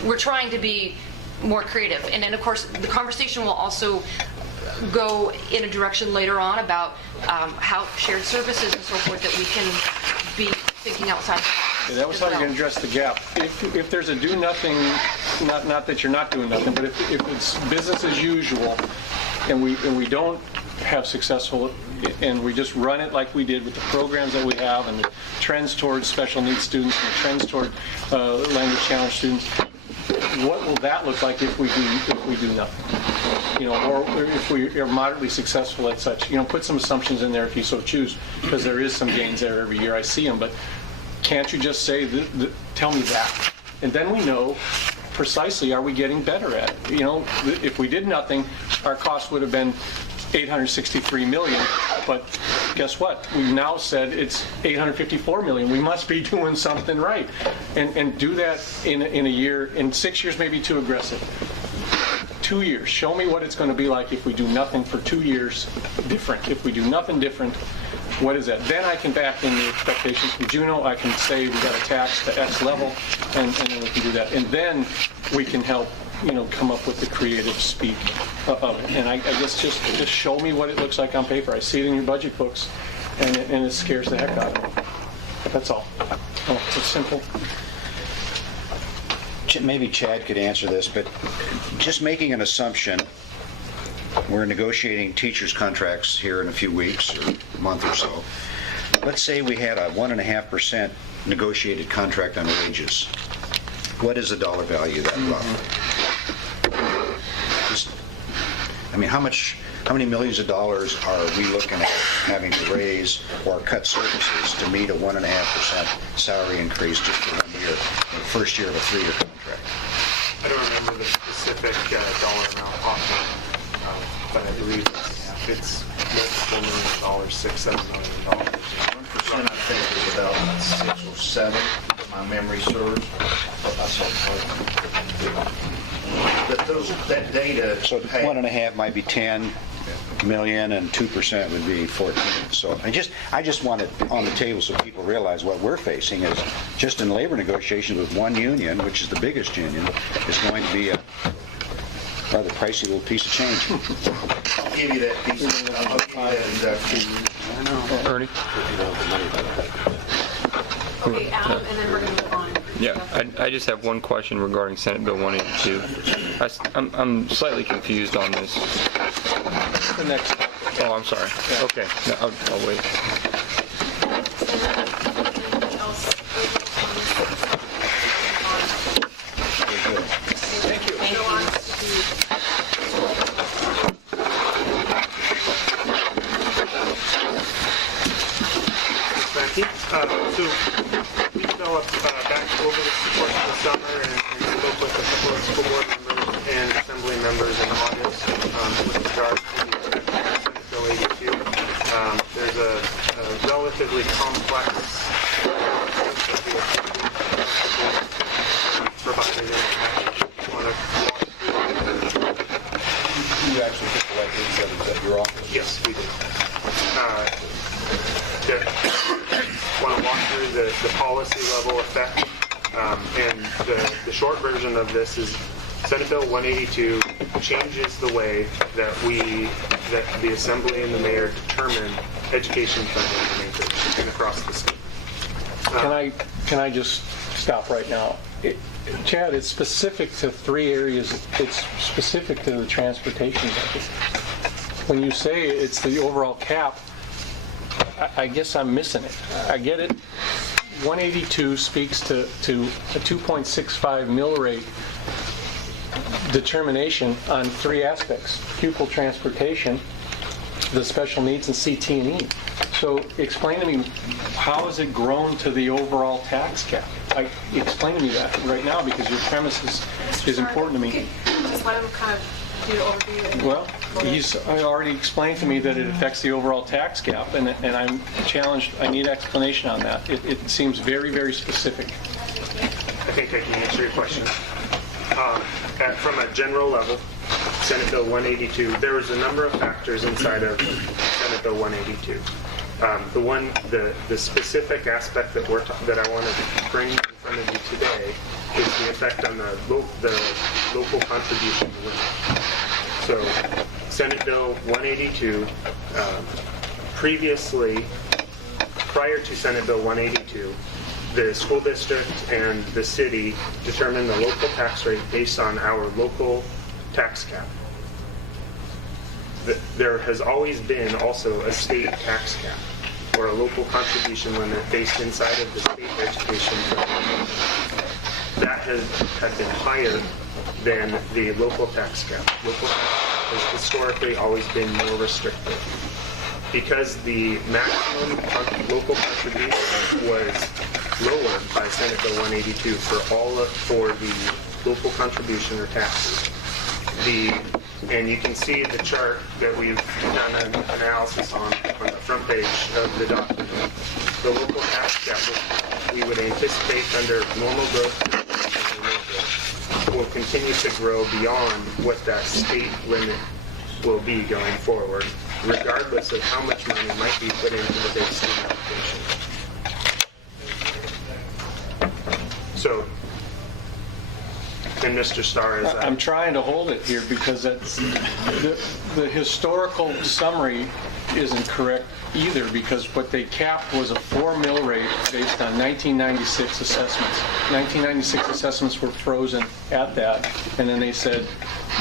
We're trying to be more creative. And then, of course, the conversation will also go in a direction later on about how shared services and so forth, that we can be thinking outside the box. That was how you're going to address the gap. If there's a do nothing, not that you're not doing nothing, but if it's business as usual, and we don't have successful, and we just run it like we did with the programs that we have, and the trends towards special needs students, and the trends toward language challenge students, what will that look like if we do nothing? Or if we are moderately successful at such, put some assumptions in there if you so choose, because there is some gains there every year. I see them, but can't you just say, tell me that? And then we know precisely, are we getting better at it? If we did nothing, our cost would have been $863 million, but guess what? We've now said it's $854 million. We must be doing something right. And do that in a year. In 6 years, maybe too aggressive. 2 years. Show me what it's going to be like if we do nothing for 2 years different. If we do nothing different, what is that? Then I can back in the expectations from Juno. I can say we got a tax to X level, and then we can do that. And then we can help, come up with the creative speak of it. And I guess just show me what it looks like on paper. I see it in your budget books, and it scares the heck out of me. That's all. It's simple. Maybe Chad could answer this, but just making an assumption, we're negotiating teachers' contracts here in a few weeks or a month or so. Let's say we had a 1.5% negotiated contract on wages. What is the dollar value of that roughly? How many millions of dollars are we looking at having to raise or cut services to meet a 1.5% salary increase just for 1 year, the first year of a 3-year contract? I don't remember the specific dollar amount offhand, but I believe it's multiple million dollars, $6-7 million. 1%, I think, is about 6 or 7, if my memory serves. That data. So 1.5 might be 10 million, and 2% would be 14. So I just want it on the table so people realize what we're facing is just in labor negotiations with one union, which is the biggest union, is going to be a rather pricey little piece of change. I'll give you that piece. I'll give you that. Ernie? Okay, Adam, and then we're going to move on. Yeah, I just have one question regarding Senate Bill 182. I'm slightly confused on this. The next. Oh, I'm sorry. Okay, no, I'll wait. Anything else? Thank you. Go on to Thank you. So we developed back over the course of the summer and spoke with a couple of school board members and assembly members in August with regard to Senate Bill 82. There's a relatively complex provided in the package. Want to walk through? You actually took the right at your office? Yes, we did. Want to walk through the policy level effect, and the short version of this is Senate Bill 182 changes the way that the Assembly and the Mayor determine education funding in Anchorage and across the state. Can I just stop right now? Chad, it's specific to 3 areas. It's specific to the transportation budget. When you say it's the overall cap, I guess I'm missing it. I get it. 182 speaks to a 2.65 mill rate determination on 3 aspects: pupil transportation, the special needs, and CT&E. So explain to me, how has it grown to the overall tax cap? Explain to me that right now, because your premise is important to me. just let him kind of do the overview. Well, he's already explained to me that it affects the overall tax cap, and I'm challenged. I need explanation on that. It seems very, very specific. I think I can answer your question. From a general level, Senate Bill 182, there was a number of factors inside of Senate Bill 182. The specific aspect that I want to bring in front of you today is the effect on the local contribution limit. So, Senate Bill 182, prior to Senate Bill 182, the school district and the city determine the local tax rate based on our local tax cap. There has always been also a state tax cap, or a local contribution limit based inside of the state education fund. That had been higher than the local tax cap. Local tax cap has historically always been more restrictive. Because the maximum local contribution was lowered by Senate Bill 182 for the local contribution or taxes. And you can see the chart that we've done an analysis on the front page of the document. The local tax cap, we would anticipate under normal growth, will continue to grow beyond what that state limit will be going forward, regardless of how much money might be put into the base student application. So, and Mr. Starr is... I'm trying to hold it here because that's, the historical summary isn't correct either, because what they capped was a 4 mil rate based on 1996 assessments. 1996 assessments were frozen at that, and then they said,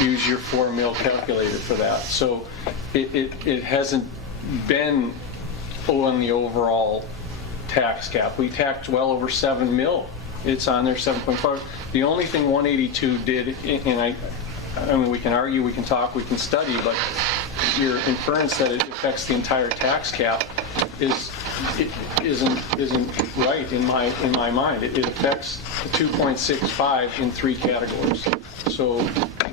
use your 4 mil calculator for that. So it hasn't been on the overall tax cap. We taxed well over 7 mil. It's on there, 7.5. The only thing 182 did, and I mean, we can argue, we can talk, we can study, but your inference that it affects the entire tax cap isn't right in my mind. It affects the 2.65 in 3 categories. So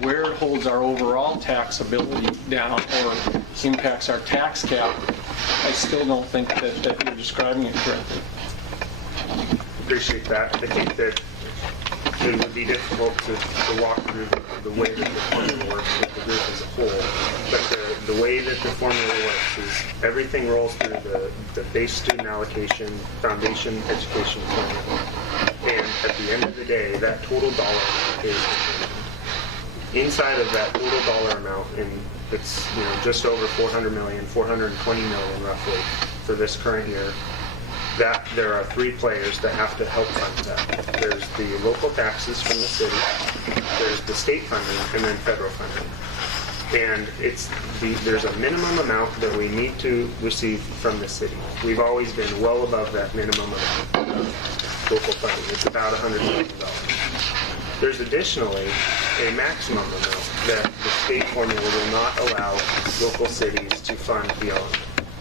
where it holds our overall taxability down or impacts our tax cap, I still don't think that you're describing it correctly. Appreciate that. I think that it would be difficult to walk through the way that the formula works with the group as a whole. But the way that the formula works is everything rolls through the base student allocation, foundation education plan. And at the end of the day, that total dollar amount is determined. Inside of that total dollar amount, and it's just over 400 million, 420 million roughly for this current year, that there are 3 players that have to help fund that. There's the local taxes from the city, there's the state funding, and then federal funding. And there's a minimum amount that we need to receive from the city. We've always been well above that minimum amount of local funding. It's about $100 million. There's additionally a maximum amount that the state formula will not allow local cities to fund beyond.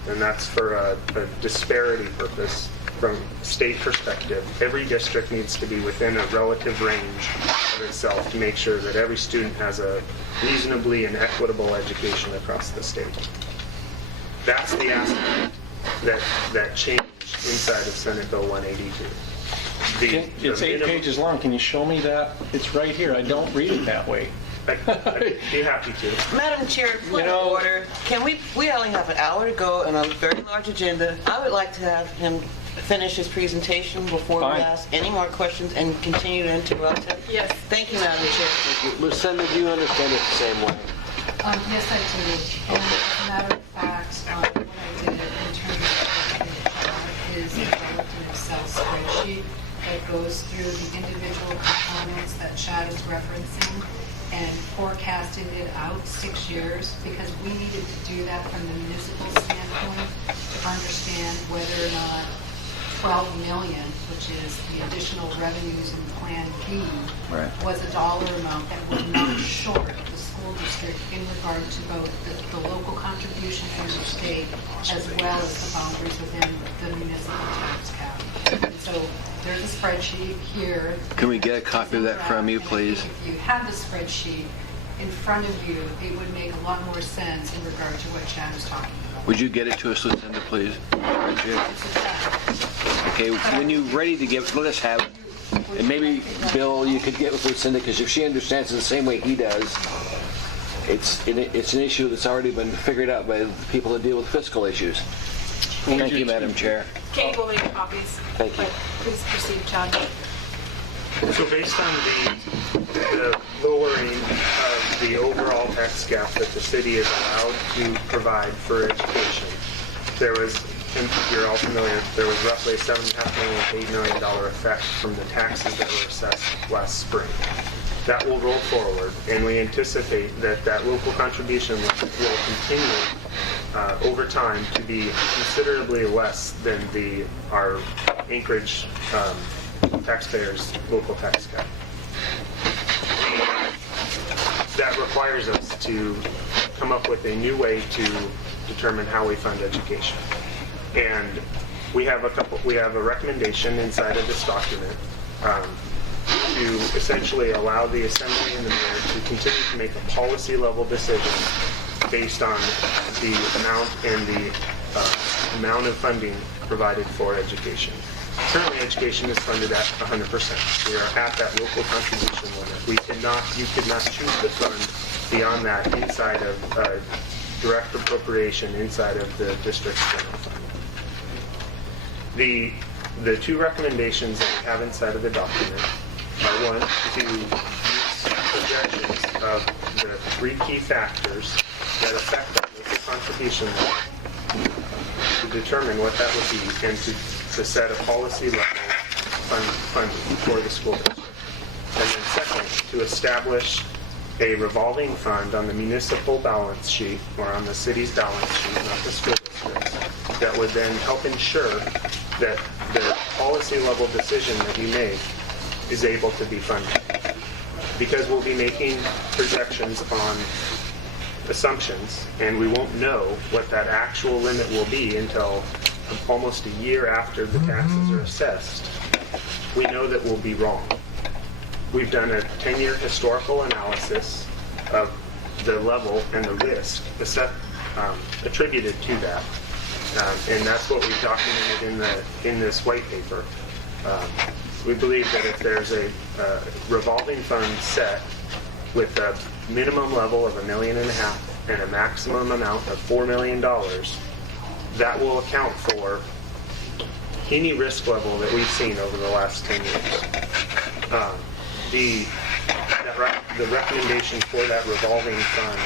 And that's for a disparity purpose from state perspective. Every district needs to be within a relative range of itself to make sure that every student has a reasonably and equitable education across the state. That's the aspect that changed inside of Senate Bill 182. It's 8 pages long. Can you show me that? It's right here. I don't read it that way. I'd be happy to. Madam Chair, point of order. Can we only have an hour to go on a very large agenda. I would like to have him finish his presentation before Fine. we ask any more questions and continue to interrupt him. Yes. Thank you, Madam Chair. Lucinda, do you understand it the same way? Yes, I do. And as a matter of fact, what I did in terms of is developed an Excel spreadsheet that goes through the individual components that Chad is referencing and forecasted it out 6 years, because we needed to do that from the municipal standpoint to understand whether or not 12 million, which is the additional revenues in Plan B, was a dollar amount that was not short of the school district in regard to both the local contribution from the state as well as the boundaries within the municipal tax cap. And so there's a spreadsheet here. Can we get a copy of that from you, please? If you had the spreadsheet in front of you, it would make a lot more sense in regard to what Chad was talking about. Would you get it to us, Lucinda, please? Okay, when you're ready to give, let us have it. And maybe, Bill, you could get with Lucinda, because if she understands it the same way he does, it's an issue that's already been figured out by the people that deal with fiscal issues. Thank you, Madam Chair. Katie will make copies. Thank you. But please proceed, Chad. So based on the lowering of the overall tax gap that the city is allowed to provide for education, there was, and you're all familiar, there was roughly a $7.5 million, $8 million effect from the taxes that were assessed last spring. That will roll forward, and we anticipate that that local contribution will continue over time to be considerably less than our Anchorage taxpayers' local tax cap. That requires us to come up with a new way to determine how we fund education. And we have a recommendation inside of this document to essentially allow the Assembly and the Mayor to continue to make a policy level decision based on the amount and the amount of funding provided for education. Currently, education is funded at 100%. We are at that local contribution limit. You could not choose to fund beyond that inside of direct appropriation inside of the district's general fund. The two recommendations that we have inside of the document are, one, to use projections of the three key factors that affect that local contribution limit to determine what that would be and to set a policy level funding for the school district. And then second, to establish a revolving fund on the municipal balance sheet or on the city's balance sheet, not the school district's, that would then help ensure that the policy level decision that we make is able to be funded. Because we'll be making projections on assumptions, and we won't know what that actual limit will be until almost a year after the taxes are assessed. We know that we'll be wrong. We've done a 10-year historical analysis of the level and the risk attributed to that, and that's what we've documented in this white paper. We believe that if there's a revolving fund set with a minimum level of $1.5 million and a maximum amount of $4 million, that will account for any risk level that we've seen over the last 10 years. The recommendation for that revolving fund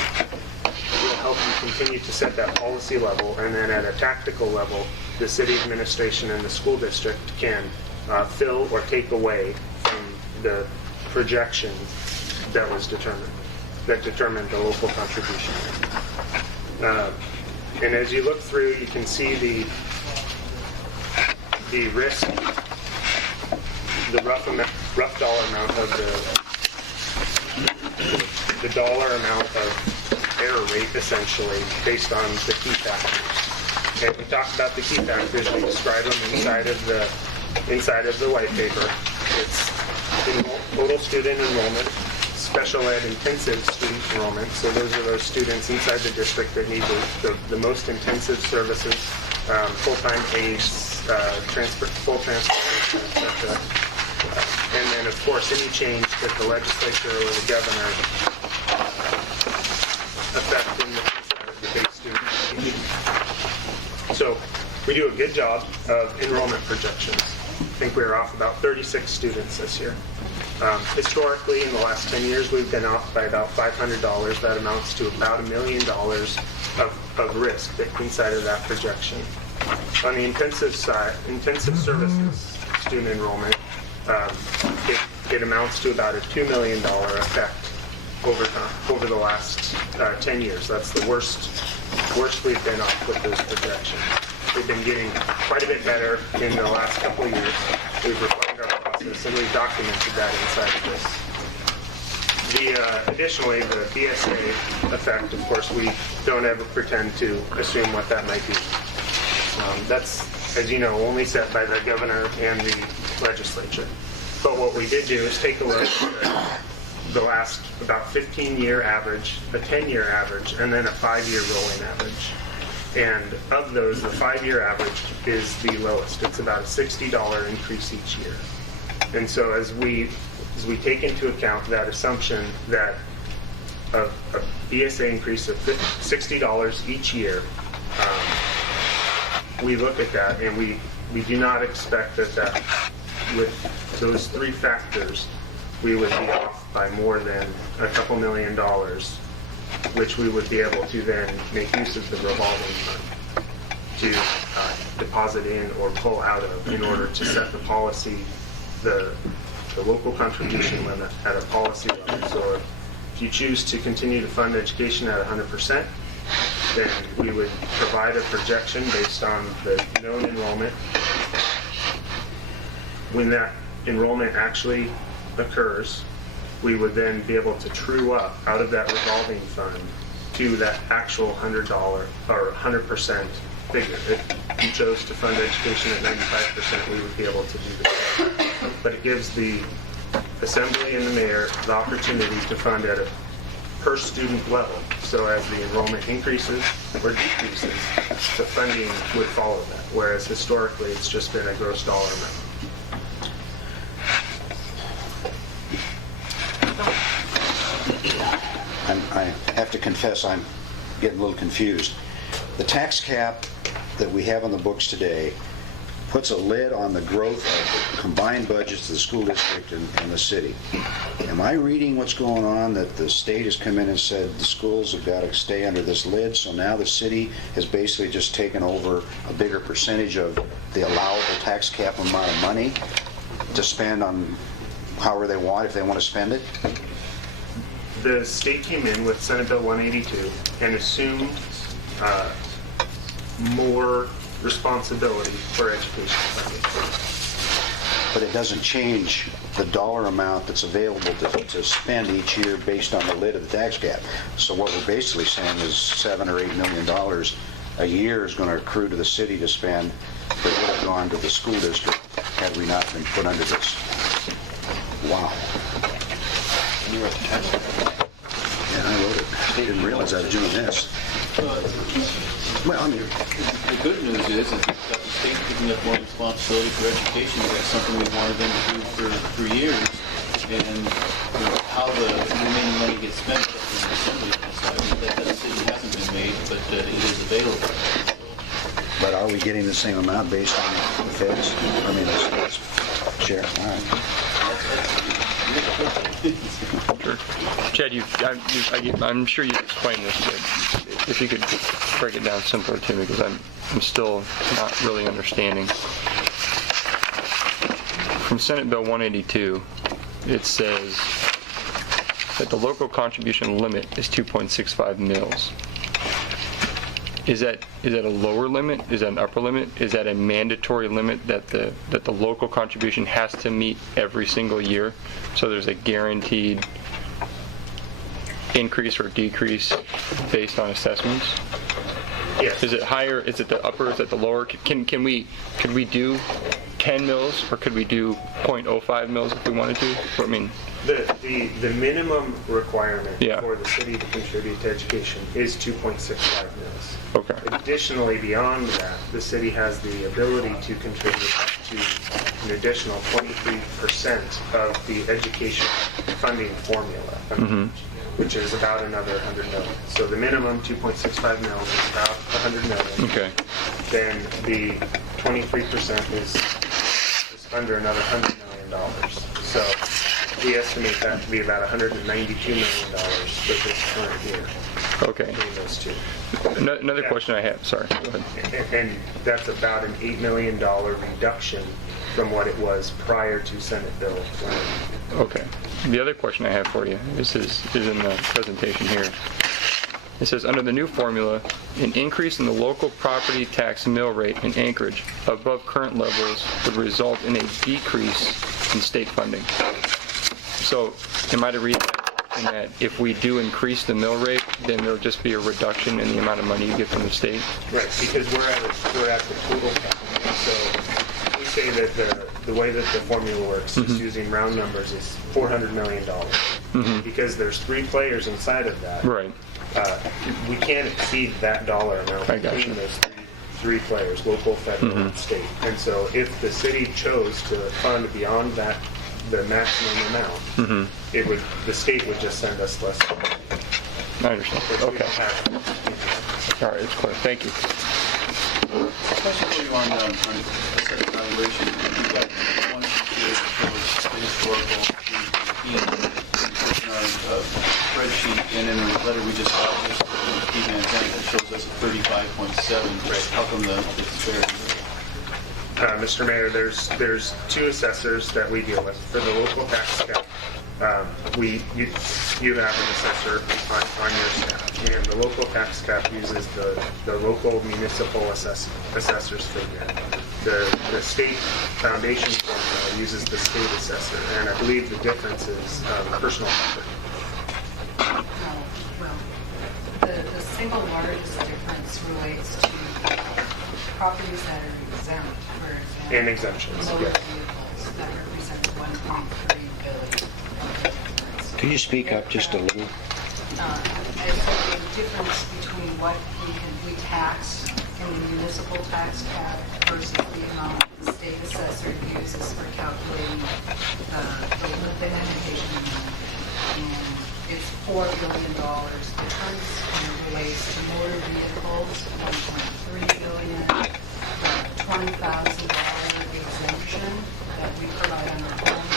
will help you continue to set that policy level, and then at a tactical level, the city administration and the school district can fill or take away from the projection that determined the local contribution. And as you look through, you can see the risk, the rough dollar amount of the dollar amount of error rate, essentially, based on the key factors. And we talked about the key factors. We describe them inside of the white paper. It's total student enrollment, special ed intensive student enrollment. So those are those students inside the district that need the most intensive services, full-time aides, full transportation, etc. And then, of course, any change that the legislature or the governor affect in the inside of the base student. So we do a good job of enrollment projections. I think we were off about 36 students this year. Historically, in the last 10 years, we've been off by about $500. That amounts to about $1 million of risk inside of that projection. On the intensive side, intensive services student enrollment, it amounts to about a $2 million effect over the last 10 years. That's the worst we've been off with those projections. We've been getting quite a bit better in the last couple of years. We've refined our process and we've documented that inside of this. Additionally, the BSA effect, of course, we don't ever pretend to assume what that might be. That's, as you know, only set by the governor and the legislature. But what we did do is take a look at the last about 15-year average, a 10-year average, and then a 5-year rolling average. And of those, the 5-year average is the lowest. It's about a $60 increase each year. And so as we take into account that assumption that a ESA increase of $60 each year, we look at that and we do not expect that with those three factors, we would be off by more than a couple $1 million, which we would be able to then make use of the revolving fund to deposit in or pull out of in order to set the policy, the local contribution limit at a policy level. So if you choose to continue to fund education at 100%, then we would provide a projection based on the known enrollment. When that enrollment actually occurs, we would then be able to true up out of that revolving fund to that actual $100 or 100% figure. If you chose to fund education at 95%, we would be able to do this. But it gives the Assembly and the Mayor the opportunity to fund at a per student level. So as the enrollment increases or decreases, the funding would follow that. Whereas historically, it's just been a gross dollar amount. I have to confess, I'm getting a little confused. The tax cap that we have on the books today puts a lid on the growth of combined budgets of the school district and the city. Am I reading what's going on, that the state has come in and said the schools have got to stay under this lid, so now the city has basically just taken over a bigger percentage of the allowable tax cap amount of money to spend on however they want, if they want to spend it? The state came in with Senate Bill 182 and assumed more responsibility for education funding. But it doesn't change the dollar amount that's available to spend each year based on the lid of the tax cap. So what we're basically saying is $7 or $8 million a year is going to accrue to the city to spend that would have gone to the school district had we not been put under this. Wow. You wrote the tax cap. Yeah, I wrote it. Didn't realize I was doing this. Well, I mean, the good news is that the state picking up more responsibility for education. That's something we've wanted them to do for years. And how the remaining money gets spent is simply that decision hasn't been made, but it is available. but are we getting the same amount based on the feds? I mean, it's share. All right. Sure. Chad, I'm sure you've explained this, but if you could break it down simpler to me, because I'm still not really understanding. From Senate Bill 182, it says that the local contribution limit is 2.65 mils. Is that a lower limit? Is that an upper limit? Is that a mandatory limit that the local contribution has to meet every single year? So there's a guaranteed increase or decrease based on assessments? Yes. Is it higher? Is it the upper? Is it the lower? Could we do 10 mils or could we do 0.05 mils if we wanted to? I mean, the minimum requirement Yeah. for the city to contribute to education is 2.65 mils. okay. Additionally, beyond that, the city has the ability to contribute up to an additional 23% of the education funding formula, which is about another 100 million. So the minimum 2.65 mils is about 100 million. Okay. Then the 23% is under another $100 million. So we estimate that to be about $192 million for this current year. Okay. Between those two. Another question I have. Sorry. Go ahead. And that's about an $8 million reduction from what it was prior to Senate Bill 182. Okay. The other question I have for you, this is in the presentation here. It says, under the new formula, an increase in the local property tax mill rate in Anchorage above current levels would result in a decrease in state funding. So, am I to read that in that if we do increase the mill rate, then there'll just be a reduction in the amount of money you get from the state? Right, because we're at the total cap. So we say that the way that the formula works, just using round numbers, is $400 million. Because there's three players inside of that. Right. We can't exceed that dollar amount I got between you. those three players, local, federal, and state. And so if the city chose to fund beyond that, the maximum amount, the state would just send us less money. I understand. Okay. All right, it's clear. Thank you. Question for you on assessment evaluation. You've got one here that shows the historical, in our spreadsheet, and in the letter we just got, Steve Van Zandt, that shows us a 35.7. Right. How come the disparity? Mr. Mayor, there's two assessors that we deal with. For the local tax cap, you have an assessor on your staff, and the local tax cap uses the local municipal assessor's figure. The state foundation formula uses the state assessor, and I believe the difference is personal property. Well, the single largest difference relates to properties that are exempt, for example. And exemptions, motor yes. vehicles that represent 1.3 billion. Could you speak up just a little? As the difference between what we tax in the municipal tax cap versus the amount the state assessor uses for calculating the limitation amount. And it's $4 billion. The difference relates to motor vehicles, 1.3 billion. The $20,000 exemption that we provide on our homes.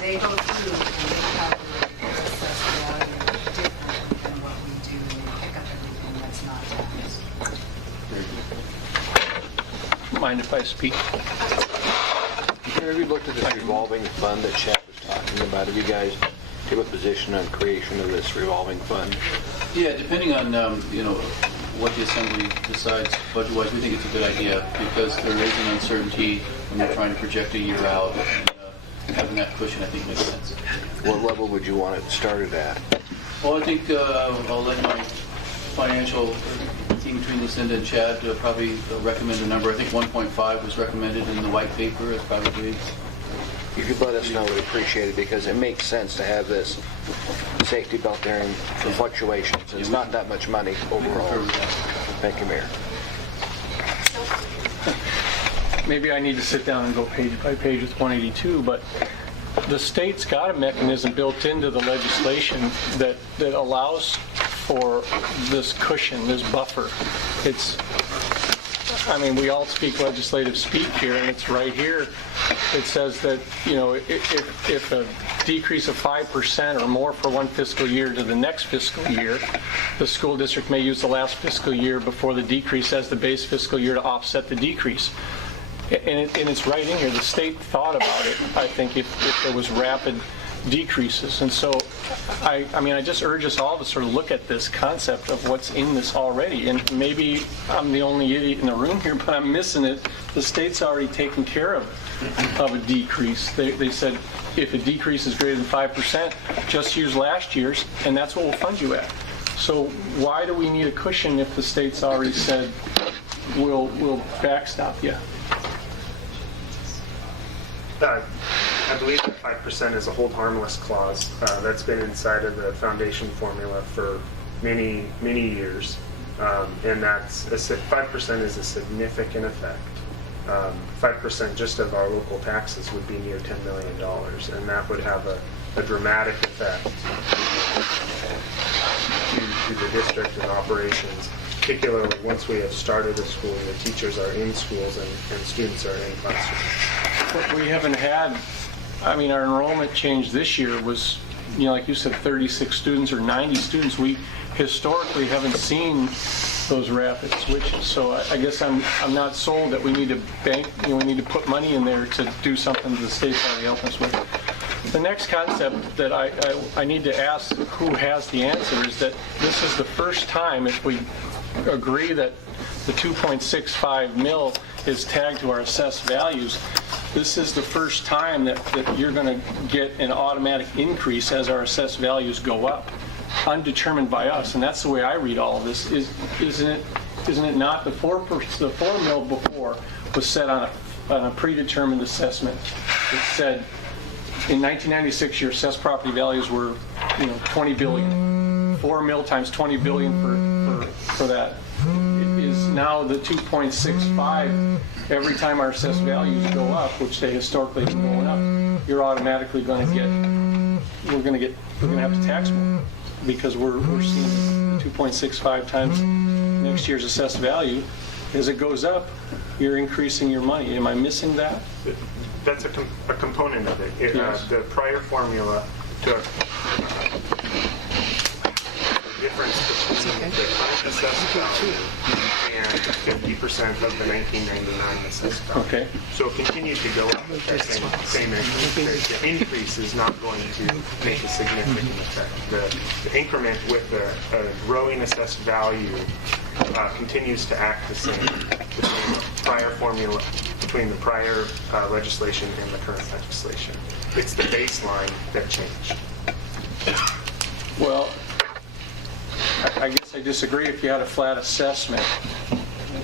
They go through and they calculate their assessed value different than what we do, and they pick up everything that's not taxed. Mind if I speak? Have you looked at this revolving fund that Chad was talking about? Have you guys give a position on creation of this revolving fund? Yeah, depending on, what the Assembly decides budget-wise, we think it's a good idea because there is an uncertainty when you're trying to project a year out. And having that cushion, I think, makes sense. What level would you want it started at? Well, I think I'll let my financial team between Lucinda and Chad probably recommend a number. I think 1.5 was recommended in the white paper as probably. You could let us know, we'd appreciate it, because it makes sense to have this safety belt there for fluctuations. It's not that much money overall. Thank you, Mayor. Maybe I need to sit down and go page by page with 182, but the state's got a mechanism built into the legislation that allows for this cushion, this buffer. We all speak legislative speak here, and it's right here. It says that, if a decrease of 5% or more for one fiscal year to the next fiscal year, the school district may use the last fiscal year before the decrease as the base fiscal year to offset the decrease. And it's right in here. The state thought about it, I think, if there was rapid decreases. And so, I just urge us all to sort of look at this concept of what's in this already. And maybe I'm the only idiot in the room here, but I'm missing it. The state's already taken care of a decrease. They said if a decrease is greater than 5%, just use last year's, and that's what we'll fund you at. So why do we need a cushion if the state's already said we'll backstop you? I believe that 5% is a hold harmless clause that's been inside of the foundation formula for many, many years. And 5% is a significant effect. 5% just of our local taxes would be near $10 million, and that would have a dramatic effect to the district and operations, particularly once we have started a school and the teachers are in schools and students are in classrooms. But we haven't had, our enrollment change this year was, like you said, 36 students or 90 students. We historically haven't seen those rapid switches. So I guess I'm not sold that we need to we need to put money in there to do something that the state's already helping us with. The next concept that I need to ask who has the answer is that this is the first time, if we agree that the 2.65 mil is tagged to our assessed values, this is the first time that you're going to get an automatic increase as our assessed values go up, undetermined by us. And that's the way I read all of this. Isn't it not? The 4 mil before was set on a predetermined assessment. It said in 1996 your assessed property values were 20 billion. 4 mil times 20 billion for that. now the 2.65, every time our assessed values go up, which they historically have been going up, you're automatically going to get, we're going to have to tax more because we're seeing 2.65 times next year's assessed value. As it goes up, you're increasing your money. Am I missing that? That's a component of it. Yes. The prior formula took difference between the current assessed value and 50% of the 1999 assessed value. Okay. So it continued to go up with that same increase. The increase is not going to make a significant effect. The increment with the growing assessed value continues to act the same between the prior formula, between the prior legislation and the current legislation. It's the baseline that changed. Well, I guess I disagree if you had a flat assessment.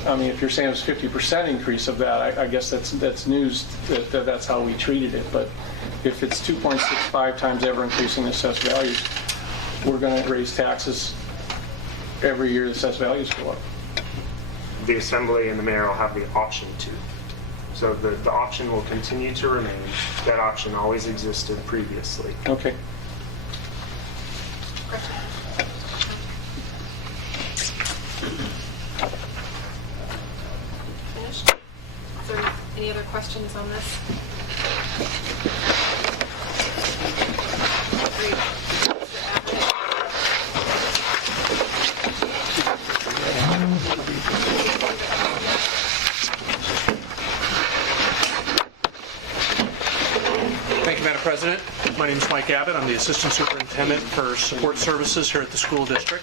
I mean, if you're saying it was 50% increase of that, I guess that's news that that's how we treated it. But if it's 2.65 times ever increasing assessed values, we're going to raise taxes every year the assessed values go up. The Assembly and the Mayor will have the option to. So the option will continue to remain. That option always existed previously. Okay. Finished? Is there any other questions on this? Great. Mr. Thank you, Madam President. My name is Mike Abbott. I'm the Assistant Superintendent for Support Services here at the school district.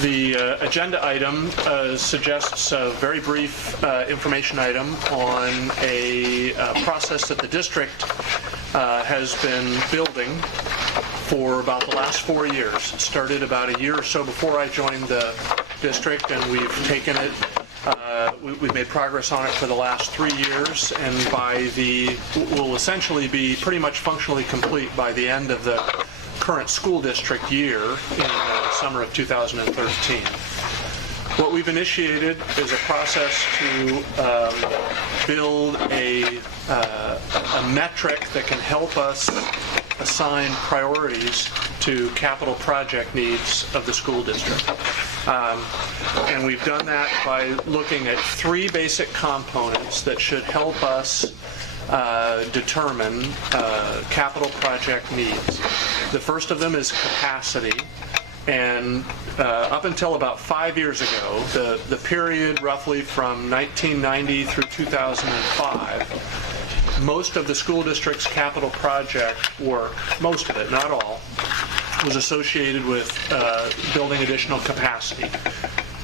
The agenda item suggests a very brief information item on a process that the district has been building for about the last 4 years. It started about a year or so before I joined the district, and we've taken it, we've made progress on it for the last 3 years, and will essentially be pretty much functionally complete by the end of the current school district year in the summer of 2013. What we've initiated is a process to build a metric that can help us assign priorities to capital project needs of the school district. And we've done that by looking at 3 basic components that should help us determine capital project needs. The first of them is capacity. And up until about 5 years ago, the period roughly from 1990 through 2005, most of the school district's capital project work, most of it, not all, was associated with building additional capacity.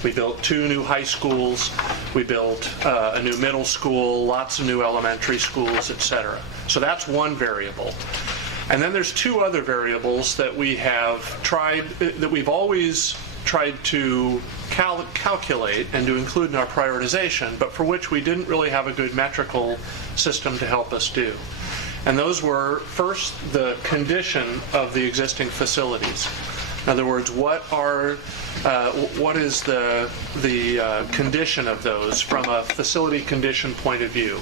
We built 2 new high schools, we built a new middle school, lots of new elementary schools, etc. So that's one variable. And then there's 2 other variables that we have tried, that we've always tried to calculate and to include in our prioritization, but for which we didn't really have a good metrical system to help us do. And those were, first, the condition of the existing facilities. In other words, what is the condition of those from a facility condition point of view?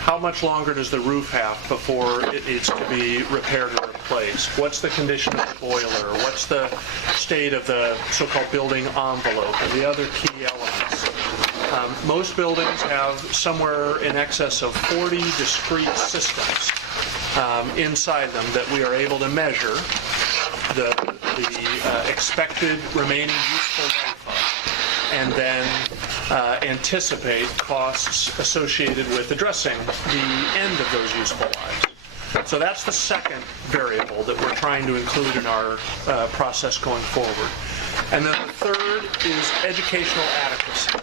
How much longer does the roof have before it needs to be repaired or replaced? What's the condition of the boiler? What's the state of the so-called building envelope and the other key elements? Most buildings have somewhere in excess of 40 discrete systems inside them that we are able to measure the expected remaining useful life of, and then anticipate costs associated with addressing the end of those useful lives. So that's the second variable that we're trying to include in our process going forward. And then the third is educational adequacy.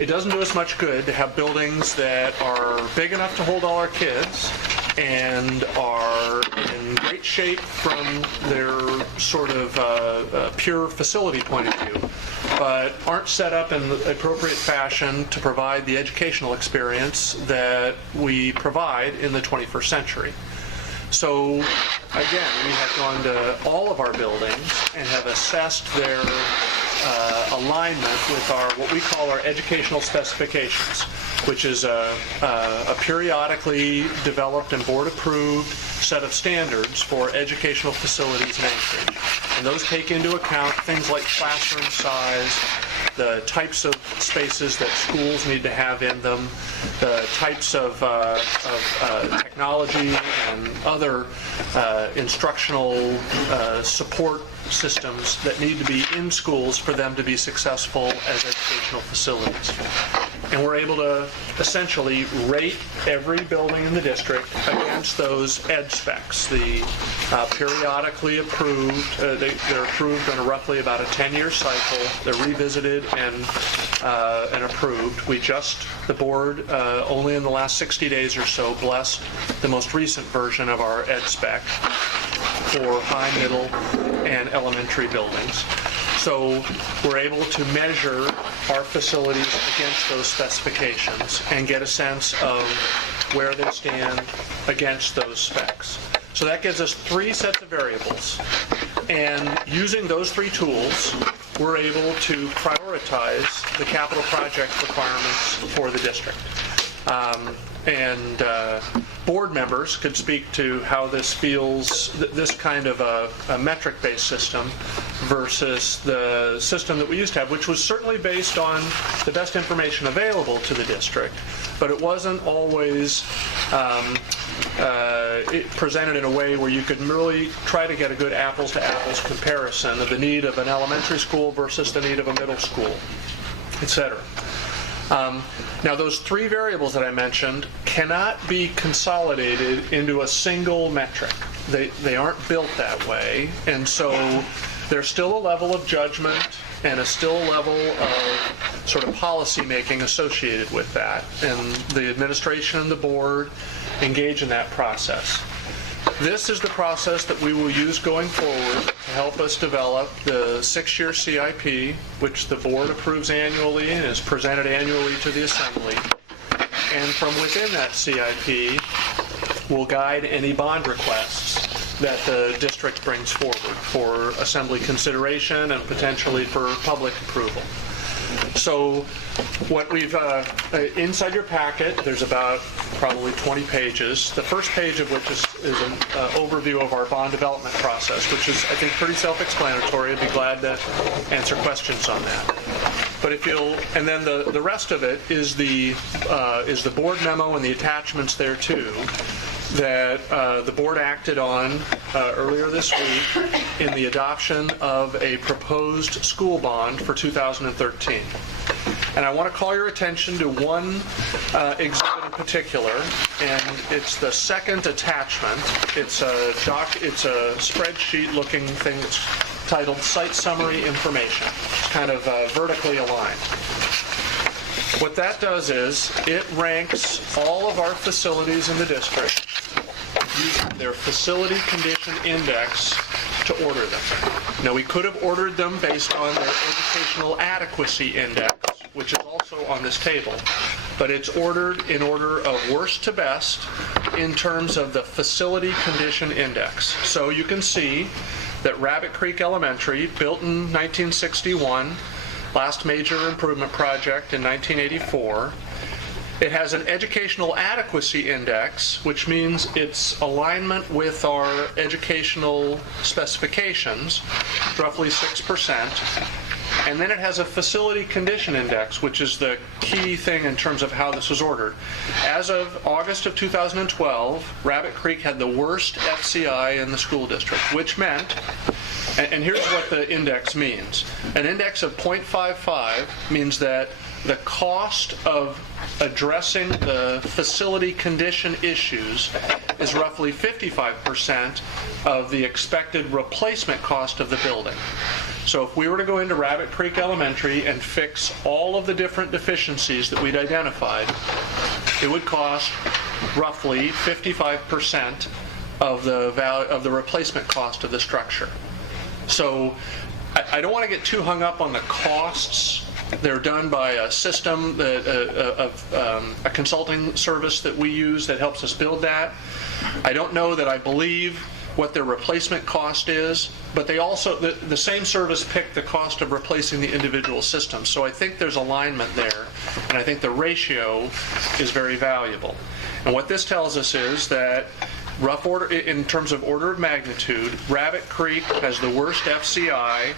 It doesn't do us much good to have buildings that are big enough to hold all our kids and are in great shape from their sort of pure facility point of view, but aren't set up in the appropriate fashion to provide the educational experience that we provide in the 21st century. So again, we have gone to all of our buildings and have assessed their alignment with what we call our educational specifications, which is a periodically developed and board-approved set of standards for educational facilities in Anchorage. And those take into account things like classroom size, the types of spaces that schools need to have in them, the types of technology and other instructional support systems that need to be in schools for them to be successful as educational facilities. And we're able to essentially rate every building in the district against those ed specs. The periodically approved, they're approved on roughly about a 10-year cycle. They're revisited and approved. The board, only in the last 60 days or so, blessed the most recent version of our ed spec for high, middle, and elementary buildings. So we're able to measure our facilities against those specifications and get a sense of where they stand against those specs. So that gives us 3 sets of variables. And using those 3 tools, we're able to prioritize the capital project requirements for the district. Board members could speak to how this feels, this kind of a metric-based system versus the system that we used to have, which was certainly based on the best information available to the district, but it wasn't always presented in a way where you could really try to get a good apples-to-apples comparison of the need of an elementary school versus the need of a middle school, etc. Now, those 3 variables that I mentioned cannot be consolidated into a single metric. They aren't built that way, and so there's still a level of judgment and still a level of sort of policy making associated with that, and the administration and the board engage in that process. This is the process that we will use going forward to help us develop the 6-year CIP, which the board approves annually and is presented annually to the assembly. And from within that CIP, will guide any bond requests that the district brings forward for assembly consideration and potentially for public approval. So what we've, inside your packet, there's about probably 20 pages, the first page of which is an overview of our bond development process, which is, I think, pretty self-explanatory. I'd be glad to answer questions on that. But if you'll, and then the rest of it is the board memo and the attachments there too, that the board acted on earlier this week in the adoption of a proposed school bond for 2013. And I want to call your attention to one exhibit in particular, and it's the second attachment. It's a spreadsheet-looking thing that's titled Site Summary Information. It's kind of vertically aligned. What that does is it ranks all of our facilities in the district using their facility condition index to order them. Now, we could have ordered them based on their educational adequacy index, which is also on this table, but it's ordered in order of worst to best in terms of the facility condition index. So you can see that Rabbit Creek Elementary, built in 1961, last major improvement project in 1984, it has an educational adequacy index, which means its alignment with our educational specifications, roughly 6%. And then it has a facility condition index, which is the key thing in terms of how this was ordered. As of August of 2012, Rabbit Creek had the worst FCI in the school district, which meant, and here's what the index means. An index of 0.55 means that the cost of addressing the facility condition issues is roughly 55% of the expected replacement cost of the building. So if we were to go into Rabbit Creek Elementary and fix all of the different deficiencies that we'd identified, it would cost roughly 55% of the value of the replacement cost of the structure. So I don't want to get too hung up on the costs. They're done by a system, a consulting service that we use that helps us build that. I don't know that I believe what their replacement cost is, but they also, the same service picked the cost of replacing the individual systems. So I think there's alignment there, and I think the ratio is very valuable. And what this tells us is that rough order, in terms of order of magnitude, Rabbit Creek has the worst FCI,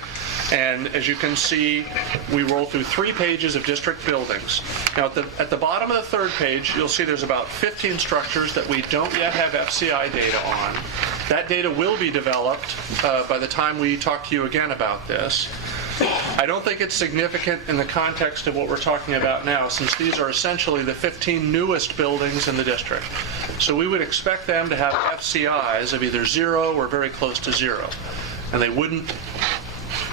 and as you can see, we roll through 3 pages of district buildings. Now, at the bottom of the 3rd page, you'll see there's about 15 structures that we don't yet have FCI data on. That data will be developed by the time we talk to you again about this. I don't think it's significant in the context of what we're talking about now, since these are essentially the 15 newest buildings in the district. So we would expect them to have FCIs of either 0 or very close to 0. And they wouldn't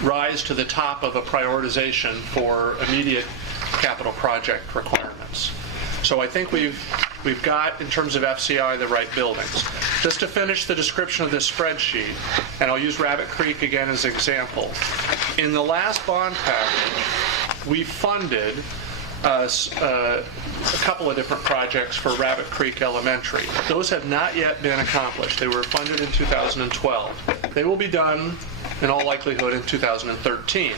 rise to the top of a prioritization for immediate capital project requirements. So I think we've got, in terms of FCI, the right buildings. Just to finish the description of this spreadsheet, and I'll use Rabbit Creek again as an example. In the last bond package, we funded a couple of different projects for Rabbit Creek Elementary. Those have not yet been accomplished. They were funded in 2012. They will be done, in all likelihood, in 2013.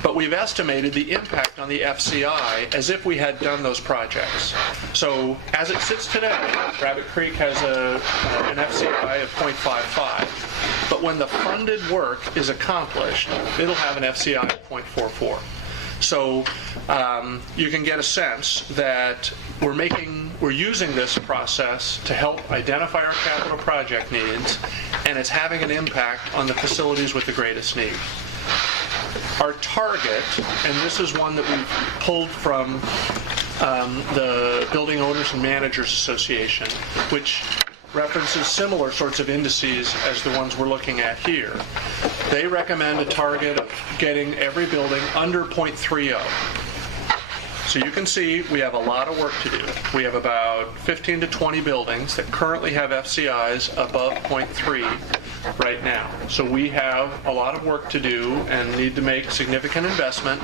But we've estimated the impact on the FCI as if we had done those projects. So as it sits today, Rabbit Creek has an FCI of 0.55. But when the funded work is accomplished, it'll have an FCI of 0.44. So you can get a sense that we're using this process to help identify our capital project needs, and it's having an impact on the facilities with the greatest need. Our target, and this is one that we've pulled from the Building Owners and Managers Association, which references similar sorts of indices as the ones we're looking at here. They recommend a target of getting every building under 0.30. So you can see we have a lot of work to do. We have about 15 to 20 buildings that currently have FCIs above 0.3 right now. So we have a lot of work to do and need to make significant investment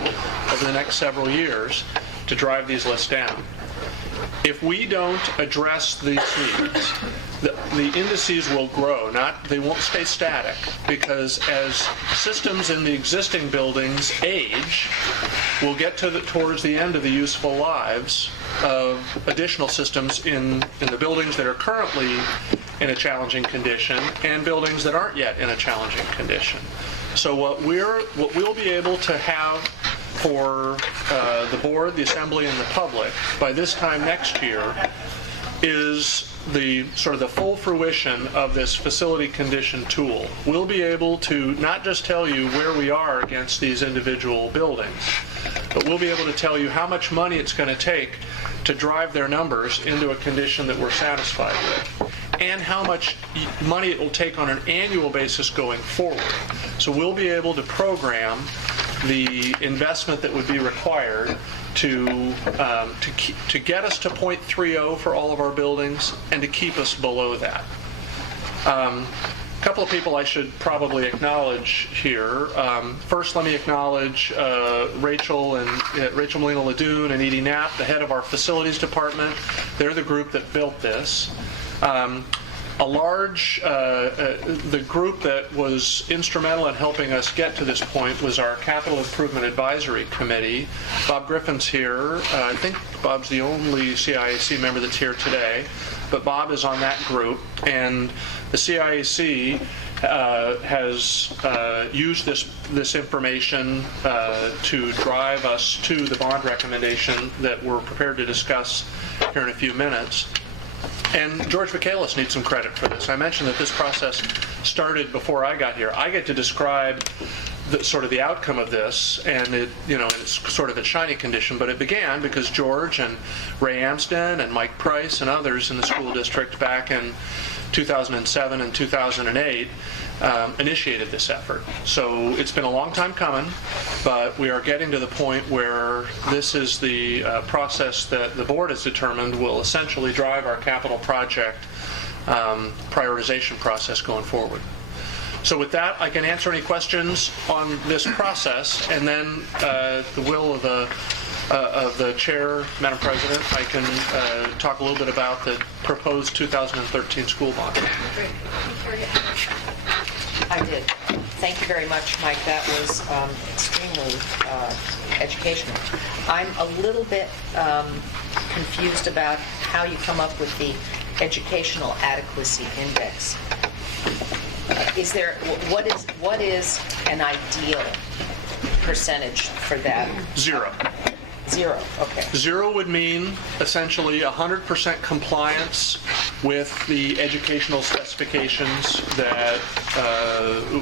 over the next several years to drive these lists down. If we don't address these needs, the indices will grow, they won't stay static, because as systems in the existing buildings age, we'll get towards the end of the useful lives of additional systems in the buildings that are currently in a challenging condition and buildings that aren't yet in a challenging condition. So what we'll be able to have for the board, the assembly, and the public by this time next year is the sort of the full fruition of this facility condition tool. We'll be able to not just tell you where we are against these individual buildings, but we'll be able to tell you how much money it's going to take to drive their numbers into a condition that we're satisfied with, and how much money it will take on an annual basis going forward. So we'll be able to program the investment that would be required to get us to 0.30 for all of our buildings and to keep us below that. A couple of people I should probably acknowledge here. First, let me acknowledge Rachel Molina-Ladune and Edie Knapp, the head of our facilities department. They're the group that built this. The group that was instrumental in helping us get to this point was our Capital Improvement Advisory Committee. Bob Griffin's here. I think Bob's the only CIAC member that's here today, but Bob is on that group, and the CIAC has used this information to drive us to the bond recommendation that we're prepared to discuss here in a few minutes. And George Michaelis needs some credit for this. I mentioned that this process started before I got here. I get to describe the outcome of this, and it's sort of a shiny condition, but it began because George and Ray Amsden and Mike Price and others in the school district back in 2007 and 2008 initiated this effort. So it's been a long time coming, but we are getting to the point where this is the process that the board has determined will essentially drive our capital project prioritization process going forward. So with that, I can answer any questions on this process, and then the will of the chair, Madam President, I can talk a little bit about the proposed 2013 school bond. Great. I did. Thank you very much, Mike. That was extremely educational. I'm a little bit confused about how you come up with the educational adequacy index. What is an ideal percentage for that? 0. 0, okay. 0 would mean essentially 100% compliance with the educational specifications that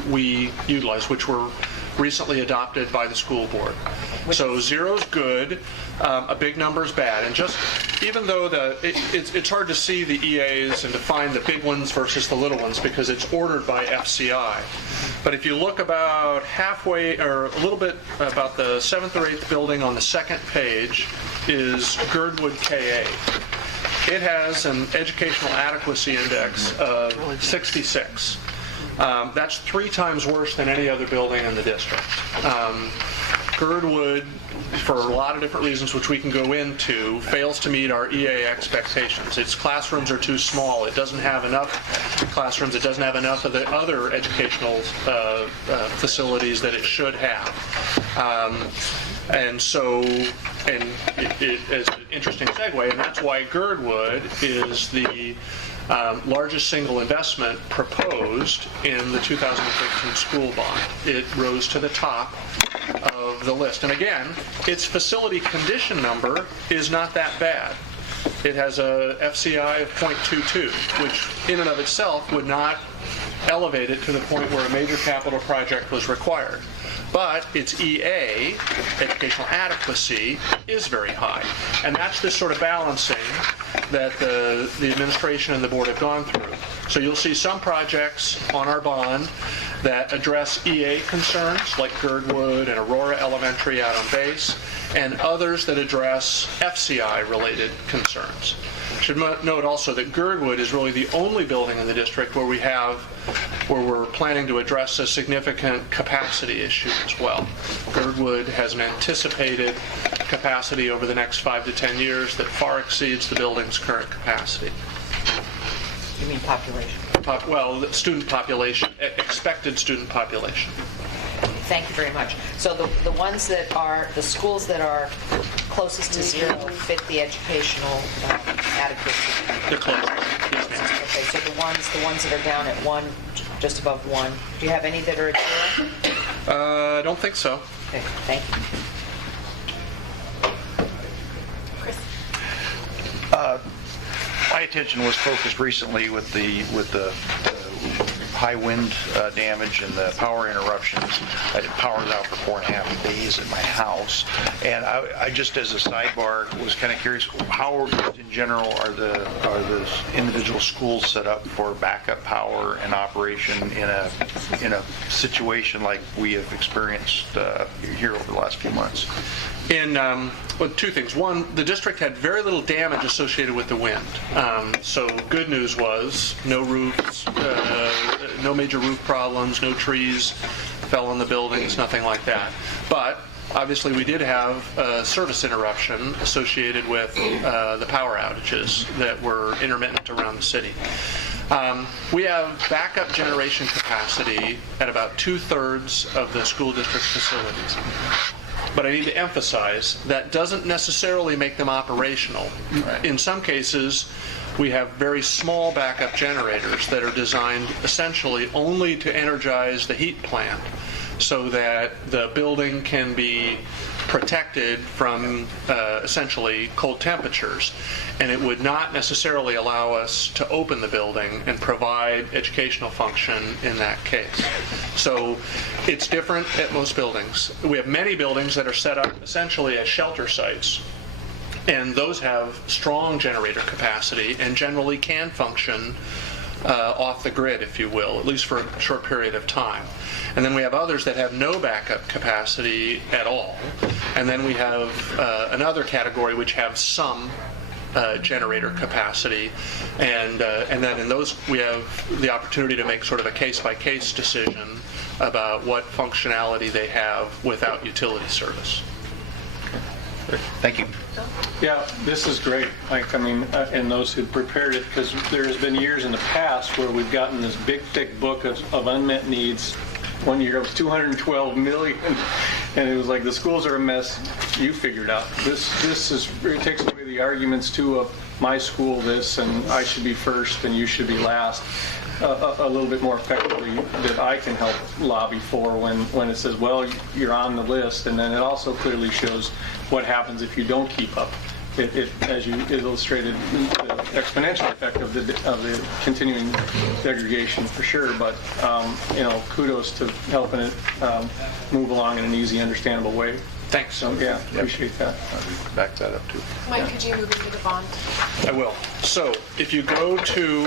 we utilize, which were recently adopted by the school board. So 0 is good, a big number is bad. And just, even though it's hard to see the EAs and to find the big ones versus the little ones because it's ordered by FCI. But if you look about halfway, or a little bit about the 7th or 8th building on the second page is Girdwood KA. It has an educational adequacy index of 66. That's 3 times worse than any other building in the district. Girdwood, for a lot of different reasons which we can go into, fails to meet our EA expectations. Its classrooms are too small. It doesn't have enough classrooms. It doesn't have enough of the other educational facilities that it should have. And it is an interesting segue, and that's why Girdwood is the largest single investment proposed in the 2013 school bond. It rose to the top of the list. And again, its facility condition number is not that bad. It has a FCI of 0.22, which in and of itself would not elevate it to the point where a major capital project was required. But its EA, educational adequacy, is very high. And that's this sort of balancing that the administration and the board have gone through. So you'll see some projects on our bond that address EA concerns, like Girdwood and Aurora Elementary out on base, and others that address FCI-related concerns. I should note also that Girdwood is really the only building in the district where we're planning to address a significant capacity issue as well. Girdwood has an anticipated capacity over the next 5 to 10 years that far exceeds the building's current capacity. You mean population? Well, student population, expected student population. Thank you very much. So the ones that are, the schools that are closest to 0 fit the educational adequacy? They're close. Yes, ma'am. Okay, so the ones that are down at 1, just above 1, do you have any that are at 0? I don't think so. Okay, thank you. My attention was focused recently with the high wind damage and the power interruptions. Power was out for 4.5 days at my house, and I just, as a sidebar, was kind of curious, how in general are the individual schools set up for backup power and operation in a situation like we have experienced here over the last few months? Well, 2 things. One, the district had very little damage associated with the wind. So good news was no roofs, no major roof problems, no trees fell on the buildings, nothing like that. But obviously we did have a service interruption associated with the power outages that were intermittent around the city. We have backup generation capacity at about 2/3 of the school district facilities. But I need to emphasize that doesn't necessarily make them operational. Right. In some cases, we have very small backup generators that are designed essentially only to energize the heat plant so that the building can be protected from essentially cold temperatures. And it would not necessarily allow us to open the building and provide educational function in that case. So it's different at most buildings. We have many buildings that are set up essentially as shelter sites, and those have strong generator capacity and generally can function off the grid, if you will, at least for a short period of time. And then we have others that have no backup capacity at all. And then we have another category which have some generator capacity. And then in those, we have the opportunity to make sort of a case-by-case decision about what functionality they have without utility service. Thank you. Yeah, this is great, Mike. I mean, and those who prepared it, because there's been years in the past where we've gotten this big, thick book of unmet needs. One year it was 212 million, and it was like, the schools are a mess. You figured out. It takes away the arguments too of my school this, and I should be first and you should be last. A little bit more effectively that I can help lobby for when it says, well, you're on the list, and then it also clearly shows what happens if you don't keep up. It as you illustrated, the exponential effect of the continuing degradation for sure, but kudos to helping it move along in an easy, understandable way. Thanks. So yeah, appreciate that. Back that up too. Mike, could you move into the bond? I will. So if you go to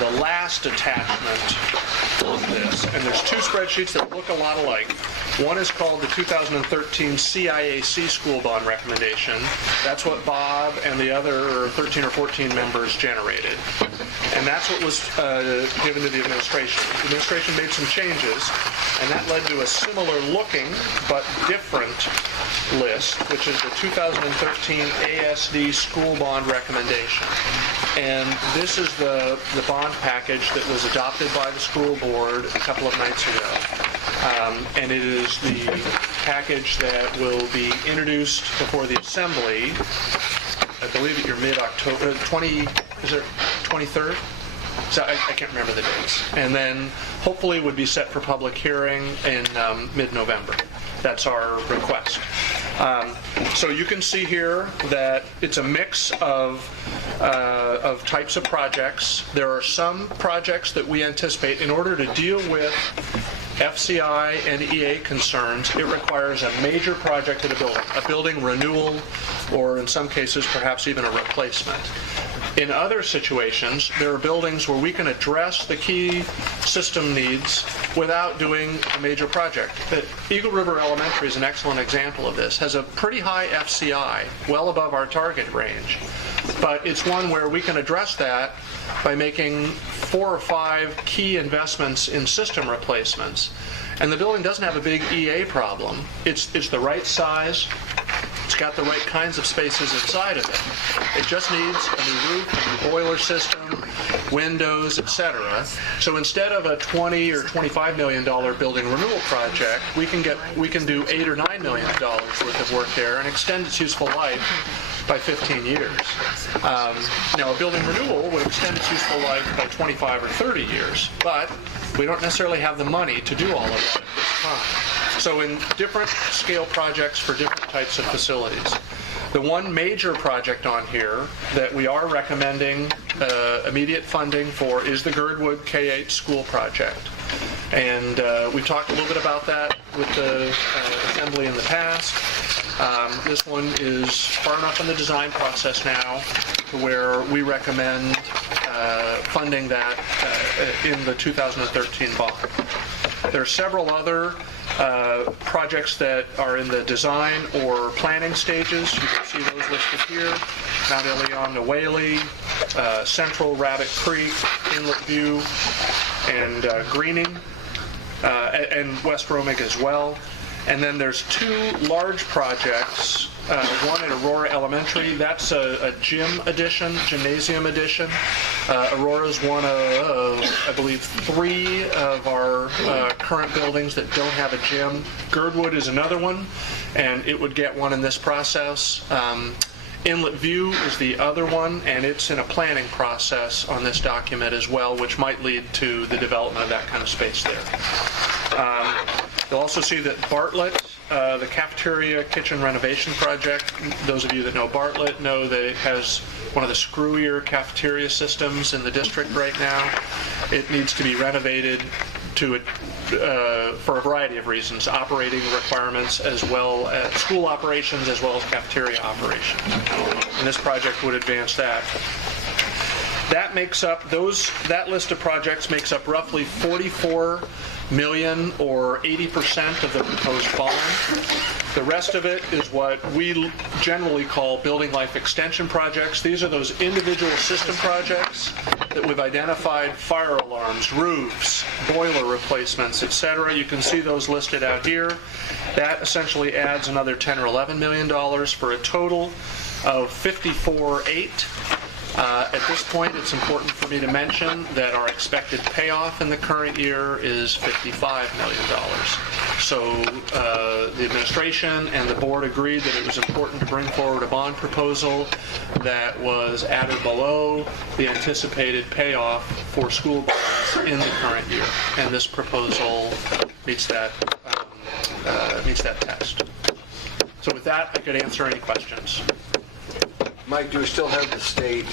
the last attachment on this, and there's two spreadsheets that look a lot alike. One is called the 2013 CIAC school bond recommendation. That's what Bob and the other 13 or 14 members generated. And that's what was given to the administration. The administration made some changes, and that led to a similar looking but different list, which is the 2013 ASD school bond recommendation. And this is the bond package that was adopted by the school board a couple of nights ago. And it is the package that will be introduced before the assembly, I believe at your mid-October, is it 23rd? So I can't remember the dates. And then hopefully would be set for public hearing in mid-November. That's our request. So you can see here that it's a mix of types of projects. There are some projects that we anticipate in order to deal with FCI and EA concerns, it requires a major project at a building renewal, or in some cases perhaps even a replacement. In other situations, there are buildings where we can address the key system needs without doing a major project. Eagle River Elementary is an excellent example of this. Has a pretty high FCI, well above our target range. But it's one where we can address that by making 4 or 5 key investments in system replacements. And the building doesn't have a big EA problem. It's the right size. It's got the right kinds of spaces inside of it. It just needs a new roof, a new boiler system, windows, etc. So instead of a $20 or $25 million building renewal project, we can do $8 or $9 million worth of work there and extend its useful life by 15 years. Now, a building renewal would extend its useful life by 25 or 30 years, but we don't necessarily have the money to do all of that at this time. So in different scale projects for different types of facilities. The one major project on here that we are recommending immediate funding for is the Girdwood K-8 school project. And we talked a little bit about that with the assembly in the past. This one is far enough in the design process now to where we recommend funding that in the 2013 bond. There are several other projects that are in the design or planning stages. You can see those listed here. Mount Ilion to Whaley, Central Rabbit Creek, Inlet View, and Greening, and West Romig as well. And then there's 2 large projects, one at Aurora Elementary. That's a gym addition, gymnasium addition. Aurora's one of, I believe, 3 of our current buildings that don't have a gym. Girdwood is another one, and it would get one in this process. Inlet View is the other one, and it's in a planning process on this document as well, which might lead to the development of that kind of space there. You'll also see that Bartlett, the cafeteria kitchen renovation project, those of you that know Bartlett know that it has one of the screwier cafeteria systems in the district right now. It needs to be renovated for a variety of reasons, operating requirements as well as school operations as well as cafeteria operations. And this project would advance that. That makes up, that list of projects makes up roughly 44 million, or 80% of the proposed bond. The rest of it is what we generally call building life extension projects. These are those individual system projects that we've identified: fire alarms, roofs, boiler replacements, etc. You can see those listed out here. That essentially adds another $10 or $11 million for a total of $54.8. At this point, it's important for me to mention that our expected payoff in the current year is $55 million. So the administration and the board agreed that it was important to bring forward a bond proposal that was at or below the anticipated payoff for school bonds in the current year. And this proposal meets that test. So with that, I could answer any questions. Mike, do we still have the state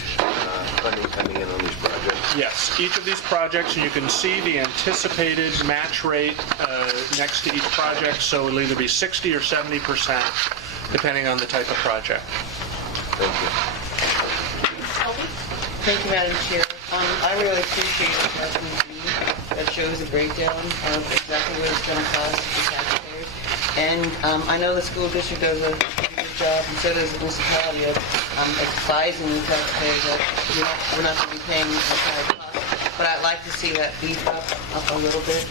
funding coming in on these projects? Yes, each of these projects, and you can see the anticipated match rate next to each project, so it'll either be 60 or 70%, depending on the type of project. Thank you. Thank you, Madam Chair. I really appreciate the Department B that shows a breakdown of exactly what it's going to cost the taxpayers. And I know the school district does a good job, and so does the municipality, of advising the taxpayers that we're not going to be paying the entire cost. But I'd like to see that beefed up a little bit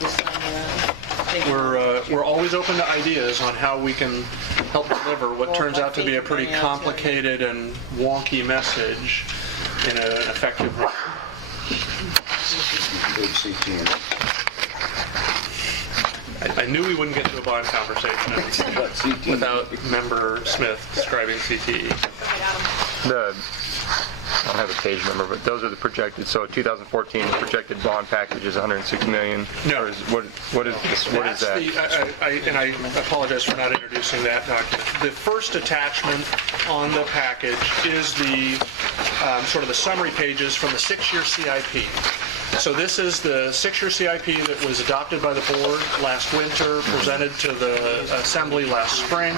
this time around. Thank you. We're always open to ideas on how we can help deliver what turns out to be a pretty complicated and wonky message in an effective way. I knew we wouldn't get to a bond conversation without Member Smith describing CTE. I don't have a page number, but those are the projected. So 2014, the projected bond package is $106 million. No. Or what is that? And I apologize for not introducing that document. The first attachment on the package is the sort of the summary pages from the 6-year CIP. So this is the 6-year CIP that was adopted by the board last winter, presented to the assembly last spring,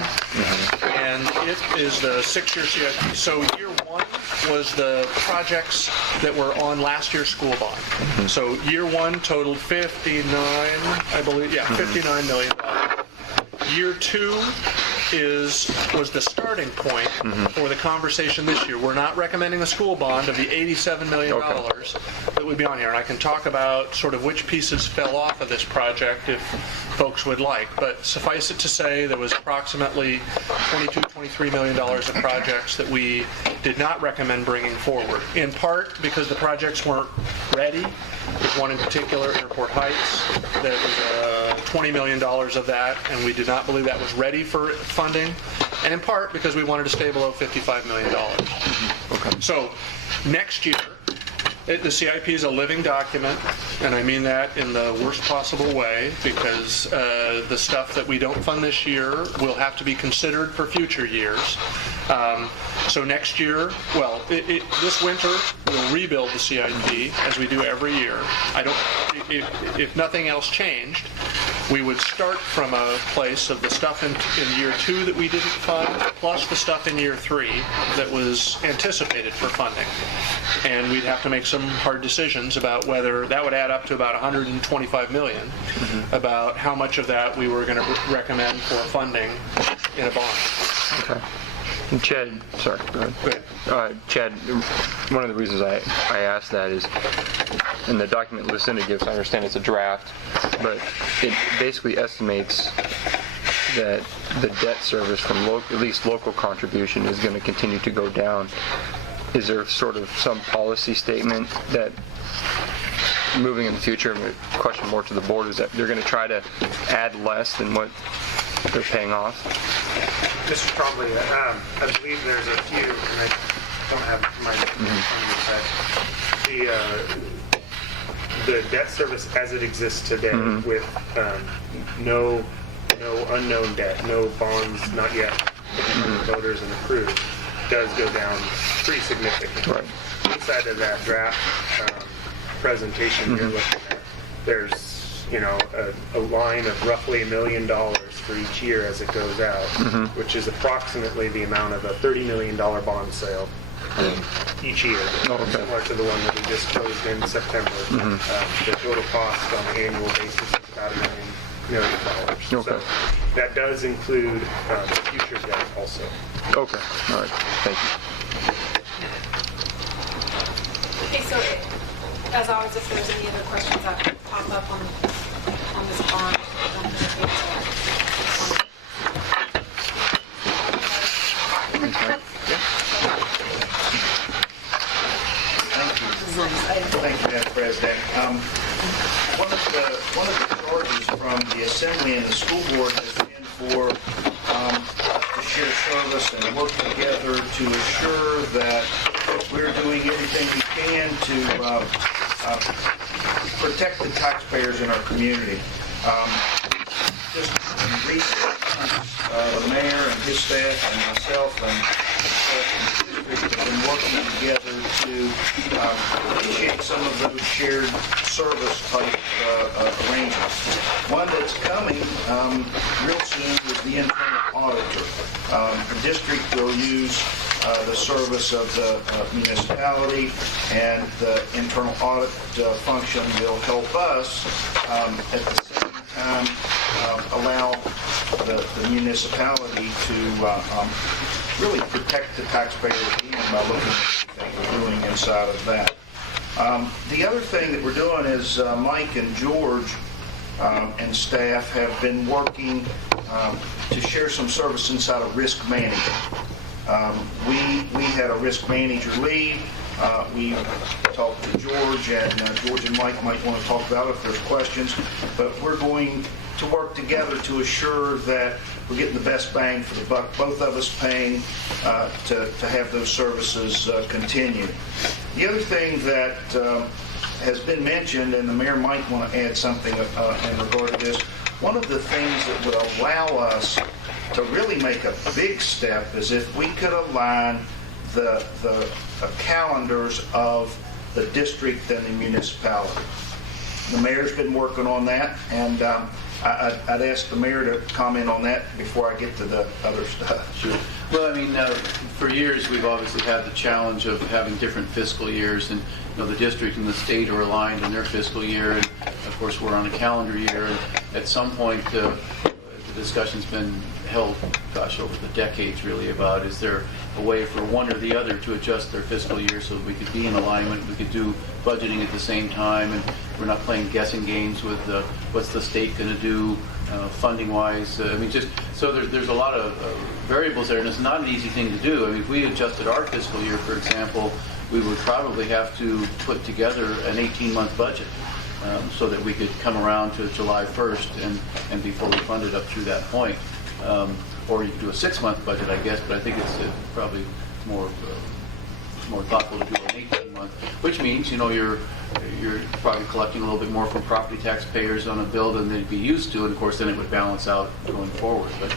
and it is the 6-year CIP. So year one was the projects that were on last year's school bond. So year one totaled 59, I believe, $59 million. Year two was the starting point for the conversation this year. We're not recommending a school bond of the $87 million that would be on here. And I can talk about sort of which pieces fell off of this project if folks would like. But suffice it to say, there was approximately $23 million of projects that we did not recommend bringing forward, in part because the projects weren't ready. There's one in particular, Airport Heights, that was $20 million of that, and we did not believe that was ready for funding, and in part because we wanted to stay below $55 million. So next year, the CIP is a living document, and I mean that in the worst possible way, because the stuff that we don't fund this year will have to be considered for future years. So next year, this winter, we'll rebuild the CIP as we do every year. If nothing else changed, we would start from a place of the stuff in year two that we didn't fund, plus the stuff in year three that was anticipated for funding. And we'd have to make some hard decisions about whether that would add up to about $125 million, about how much of that we were going to recommend for funding in a bond. Okay. And Chad, sorry, go ahead. Chad, one of the reasons I asked that is, in the document Lucinda gives, I understand it's a draft, but it basically estimates that the debt service from at least local contribution is going to continue to go down. Is there sort of some policy statement that moving in the future, and the question more to the board, is that they're going to try to add less than what they're paying off? This is probably, I believe there's a few, and I don't have my the debt service as it exists today with no unknown debt, no bonds not yet voters and approved, does go down pretty significantly. Right. Inside of that draft presentation you're looking at, there's a line of roughly $1 million for each year as it goes out, which is approximately the amount of a $30 million bond sale each year, similar to the one that we just closed in September. The total cost on an annual basis is about $1 million. Okay. So that does include the future debt also. Okay, all right, thank you. Okay, so as always, if there's any other questions that pop up on this bond, don't hesitate Thank you, Madam President. One of the charges from the Assembly and the school board has been for to share service and work together to assure that we're doing everything we can to protect the taxpayers in our community. Just recently, the mayor and his staff and myself and the district have been working together to initiate some of those shared service type arrangements. One that's coming real soon is the internal auditor. The district will use the service of the municipality, and the internal audit function will help us at the same time allow the municipality to really protect the taxpayers by looking at what we're doing inside of that. The other thing that we're doing is Mike and George and staff have been working to share some service inside of risk management. We had a risk manager lead. We talked to George, and George and Mike might want to talk about it if there's questions, but we're going to work together to assure that we're getting the best bang for the buck, both of us paying to have those services continue. The other thing that has been mentioned, and the mayor might want to add something in regard to this, one of the things that would allow us to really make a big step is if we could align the calendars of the district and the municipality. The mayor's been working on that, and I'd ask the mayor to comment on that before I get to the other stuff. Sure. Well, I mean, for years, we've obviously had the challenge of having different fiscal years, and the district and the state are aligned in their fiscal year, and of course, we're on a calendar year, and at some point, the discussion's been held, over the decades really, about is there a way for one or the other to adjust their fiscal year so that we could be in alignment, we could do budgeting at the same time, and we're not playing guessing games with what's the state going to do funding-wise. I mean, just so there's a lot of variables there, and it's not an easy thing to do. I mean, if we adjusted our fiscal year, for example, we would probably have to put together an 18-month budget so that we could come around to July 1st and be fully funded up through that point. Or you could do a 6-month budget, I guess, but I think it's probably more thoughtful to do an 18-month, which means, you're probably collecting a little bit more from property taxpayers on a bill than they'd be used to, and of course then it would balance out going forward. But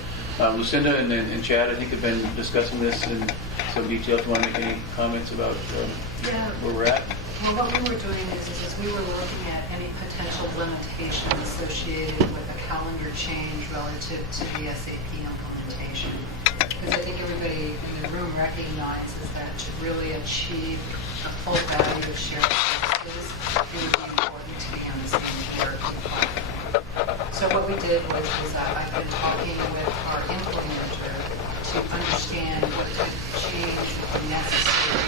Lucinda and Chad, I think, have been discussing this in some detail. Do you want to make any comments about where we're at? Well, what we were doing is we were looking at any potential limitations associated with a calendar change relative to the SAP implementation. Because I think everybody in the room recognizes that to really achieve the full value of shared services, it would be important to be on the same hierarchy platform. So what we did was I've been talking with our implementer to understand what could change or necessary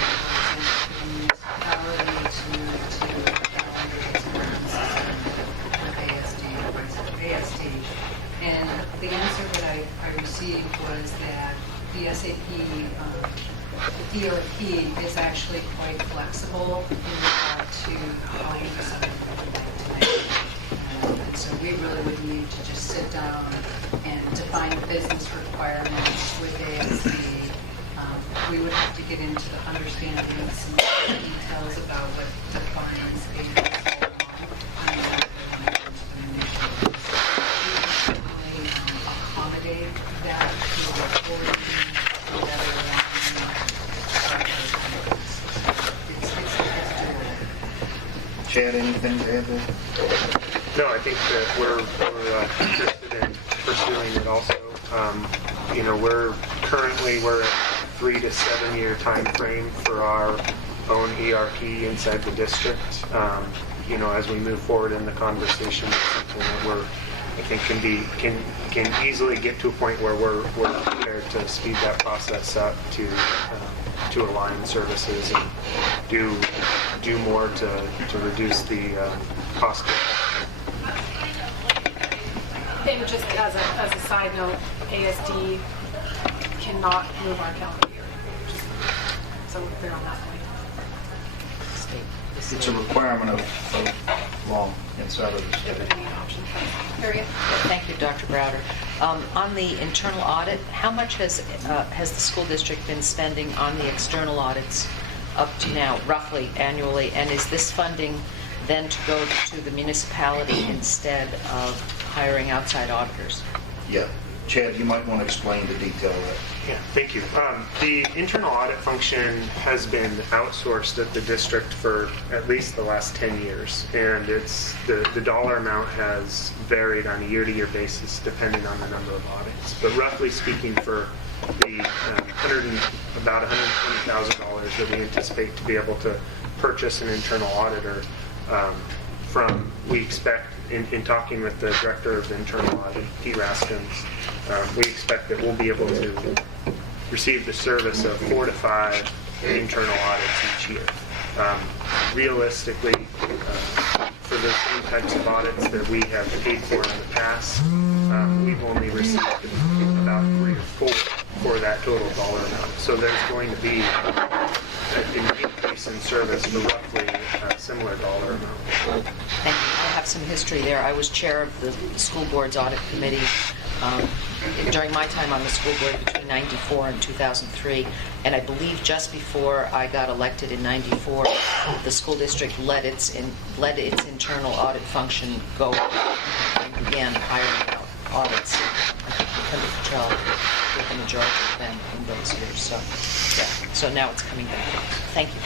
in the municipality to move to a calendar-based system with ASD. And the answer that I received was that the SAP ERP is actually quite flexible in regard to how you implement. And so we really would need to just sit down and define the business requirements with ASD. We would have to get into the understanding of some details about what defines a accommodate that Chad, anything to add there? No, I think that we're interested in pursuing it also. We're at 3 to 7 year time frame for our own ERP inside the district. You know, as we move forward in the conversation, it's something that I think can easily get to a point where we're prepared to speed that process up to align services and do more to reduce the cost. And just as a side note, ASD cannot move our calendar year. Just so we're clear on that point. It's a requirement of law inside of the state. Harriet? Thank you, Dr. Browder. On the internal audit, how much has the school district been spending on the external audits up to now, roughly annually? And is this funding then to go to the municipality instead of hiring outside auditors? Yeah. Chad, you might want to explain the detail of that. Yeah, thank you. The internal audit function has been outsourced at the district for at least the last 10 years, and it's the dollar amount has varied on a year-to-year basis depending on the number of audits. But roughly speaking, for the about $120,000 that we anticipate to be able to purchase an internal auditor we expect, in talking with the director of the internal audit, Pete Raskins, we expect that we'll be able to receive the service of 4 to 5 internal audits each year. Realistically, for the same types of audits that we have paid for in the past, we've only received about 3 or 4 for that total dollar amount. So there's going to be an increase in service for roughly a similar dollar amount. Thank you. I have some history there. I was chair of the school board's audit committee during my time on the school board between 94 and 2003, and I believe just before I got elected in 94, the school district let its internal audit function go and began hiring out audits. Under control with the majority of them in those years. So, yeah. So now it's coming back. Thank you.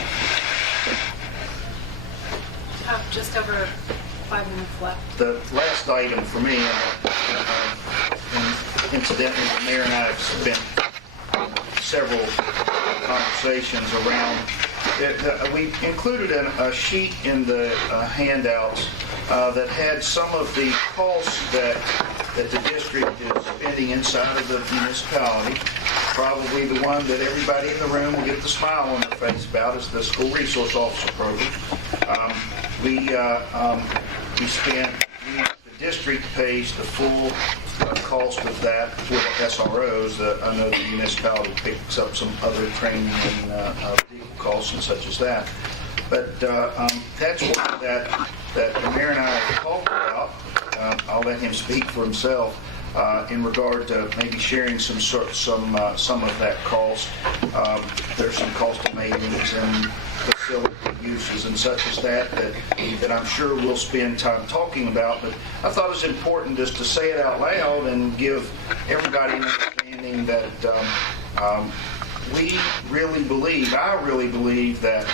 Just over 5 minutes left. The last item for me, incidentally, the mayor and I have spent several conversations around it. We included a sheet in the handouts that had some of the costs that the district is spending inside of the municipality. Probably the one that everybody in the room will get the smile on their face about is the school resource officer program. The district pays the full cost of that for SROs. I know the municipality picks up some other training and legal costs and such as that. But that's what that the mayor and I have talked about. I'll let him speak for himself in regard to maybe sharing some of that cost. There's some cost of maintenance and facility uses and such as that I'm sure we'll spend time talking about. But I thought it was important just to say it out loud and give everybody an understanding that I really believe that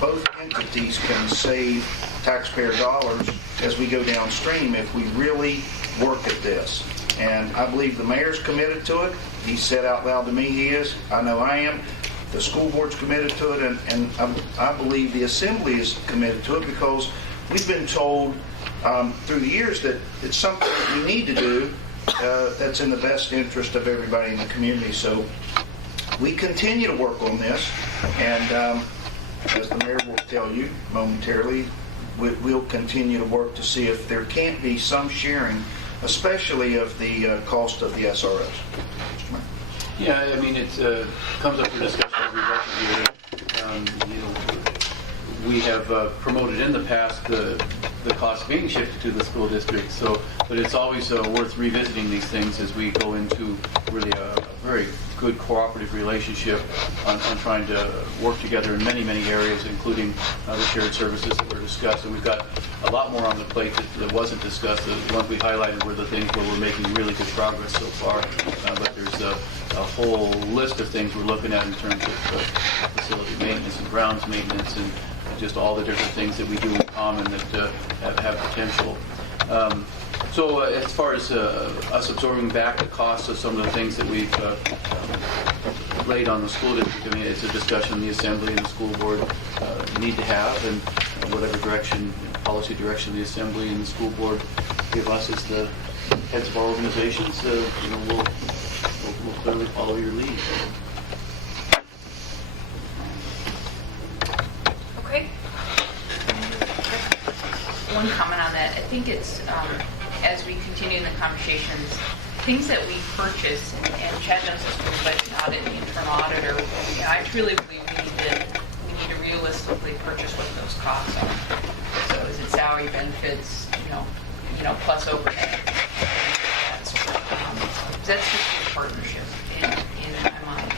both entities can save taxpayer dollars as we go downstream if we really work at this. And I believe the mayor's committed to it. He said out loud to me he is. I know I am. The school board's committed to it, and I believe the assembly is committed to it because we've been told through the years that it's something that we need to do that's in the best interest of everybody in the community. So we continue to work on this, and as the mayor will tell you momentarily, we'll continue to work to see if there can't be some sharing, especially of the cost of the SROs. Yeah, I mean, it comes up for discussion every budget year. We have promoted in the past the cost being shifted to the school district. So, but it's always worth revisiting these things as we go into really a very good cooperative relationship on trying to work together in many, many areas, including the shared services that were discussed. And we've got a lot more on the plate that wasn't discussed. The ones we highlighted were the things where we're making really good progress so far. But there's a whole list of things we're looking at in terms of facility maintenance and grounds maintenance and just all the different things that we do in common that have potential. So as far as us absorbing back the cost of some of the things that we've laid on the school district. I mean, it's a discussion the assembly and the school board need to have, and whatever direction, policy direction the assembly and the school board give us as the heads of our organizations, we'll clearly follow your lead. Okay. One comment on that. I think it's, as we continue in the conversations, things that we purchase, and Chad knows this from budget audit, the internal auditor, I truly believe we need to realistically purchase what those costs are. So is it salary, benefits, plus overhead? That's just a partnership in my mind.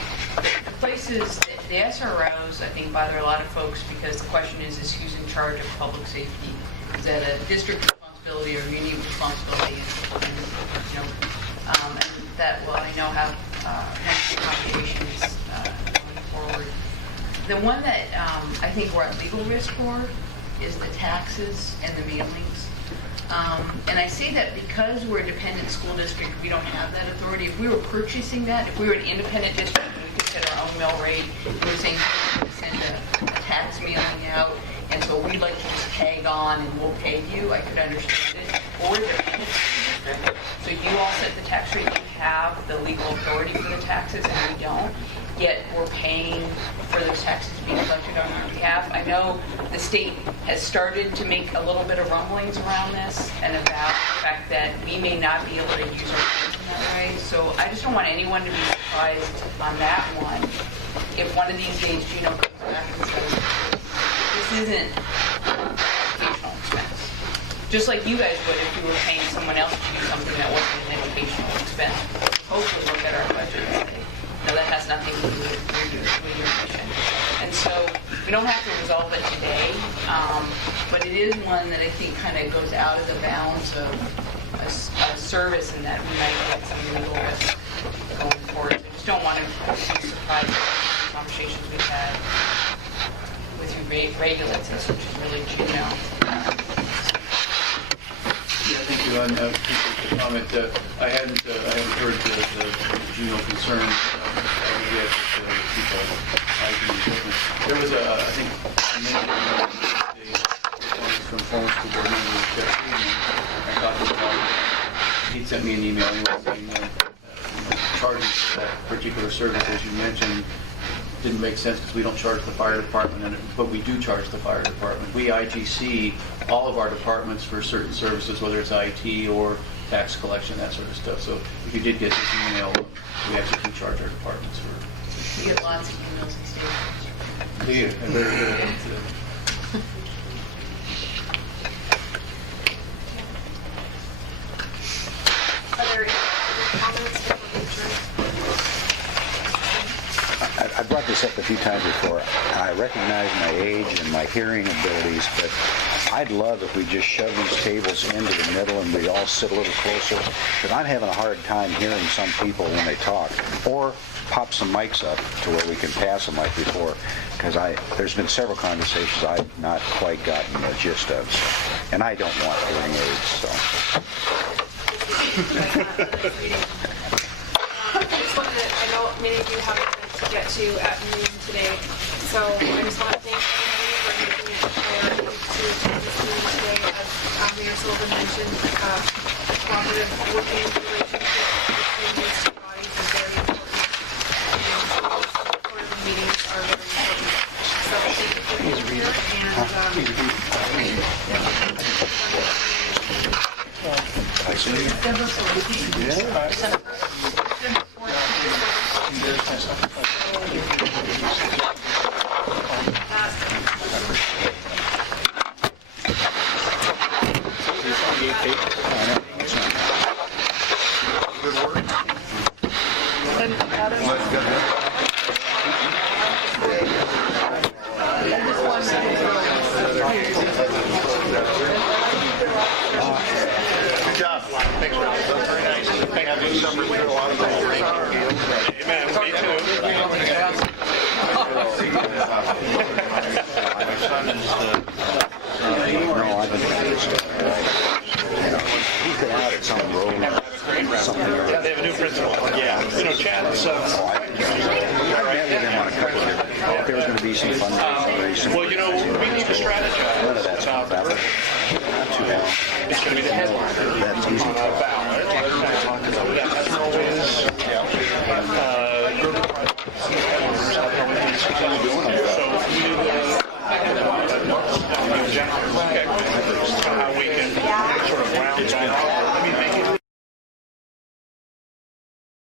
The places, the SROs, I think, bother a lot of folks because the question is who's in charge of public safety? Is that a district responsibility or unique responsibility? And that will, I know, have conversations going forward. The one that I think we're at legal risk for is the taxes and the mailings. And I say that because we're a dependent school district, we don't have that authority. If we were purchasing that, if we were an independent district, we could set our own mill rate. We're saying we send a tax mailing out, and so we'd like to just tag on and we'll pay you. I could understand it. Or we're a dependent school district, so you all set the tax rate. You have the legal authority for the taxes, and we don't. Yet we're paying for those taxes being collected on our behalf. I know the state has started to make a little bit of rumblings around this and about the fact that we may not be able to use our funds in that way. So I just don't want anyone to be surprised on that one. If one of these days Gino comes back and says, this isn't an educational expense. Just like you guys would if you were paying someone else to do something that wasn't an educational expense. Hopefully look at our budget and say, no, that has nothing to do with your mission. And so we don't have to resolve it today, but it is one that I think kind of goes out of the bounds of a service in that we might get some legal risk going forward. I just don't want to be surprised by the conversations we've had with your regulators, which is really Juno. Yeah, thank you. On the comment, I hadn't heard the Juno concerns yet. There was I think, from former school board member Jeff Friedman. I talked about. He sent me an email. He was saying charging for that particular service, as you mentioned, didn't make sense because we don't charge the fire department, but we do charge the fire department. We IGC all of our departments for certain services, whether it's IT or tax collection, that sort of stuff. So if you did get this email, we actually do charge our departments for. You get lots of emails these days. Do you? Very good. Are there any comments before we adjourn? I brought this up a few times before. I recognize my age and my hearing abilities, but I'd love if we just shove these tables into the middle and we all sit a little closer, because I'm having a hard time hearing some people when they talk. Or pop some mics up to where we can pass them like before, because there's been several conversations I've not quite gotten the gist of, and I don't want hearing aids, so. I know many of you have events to get to at noon today, so I just want to thank everybody for making it a priority to attend this meeting today. As Mayor Sullivan mentioned, cooperative working relationship between these two bodies is very important. And quarterly meetings are very important. So thank you for being here, December 14th. Good job. Thanks, Rob. Very nice. Thank you. December, we did a lot of those. Amen. Me too. My son is He's been out at some road. Yeah, they have a new principal. Yeah. Chad's decent fundraiser. Well, you know, we need to strategize. None of that's about not too bad. it's going to be the headliner. That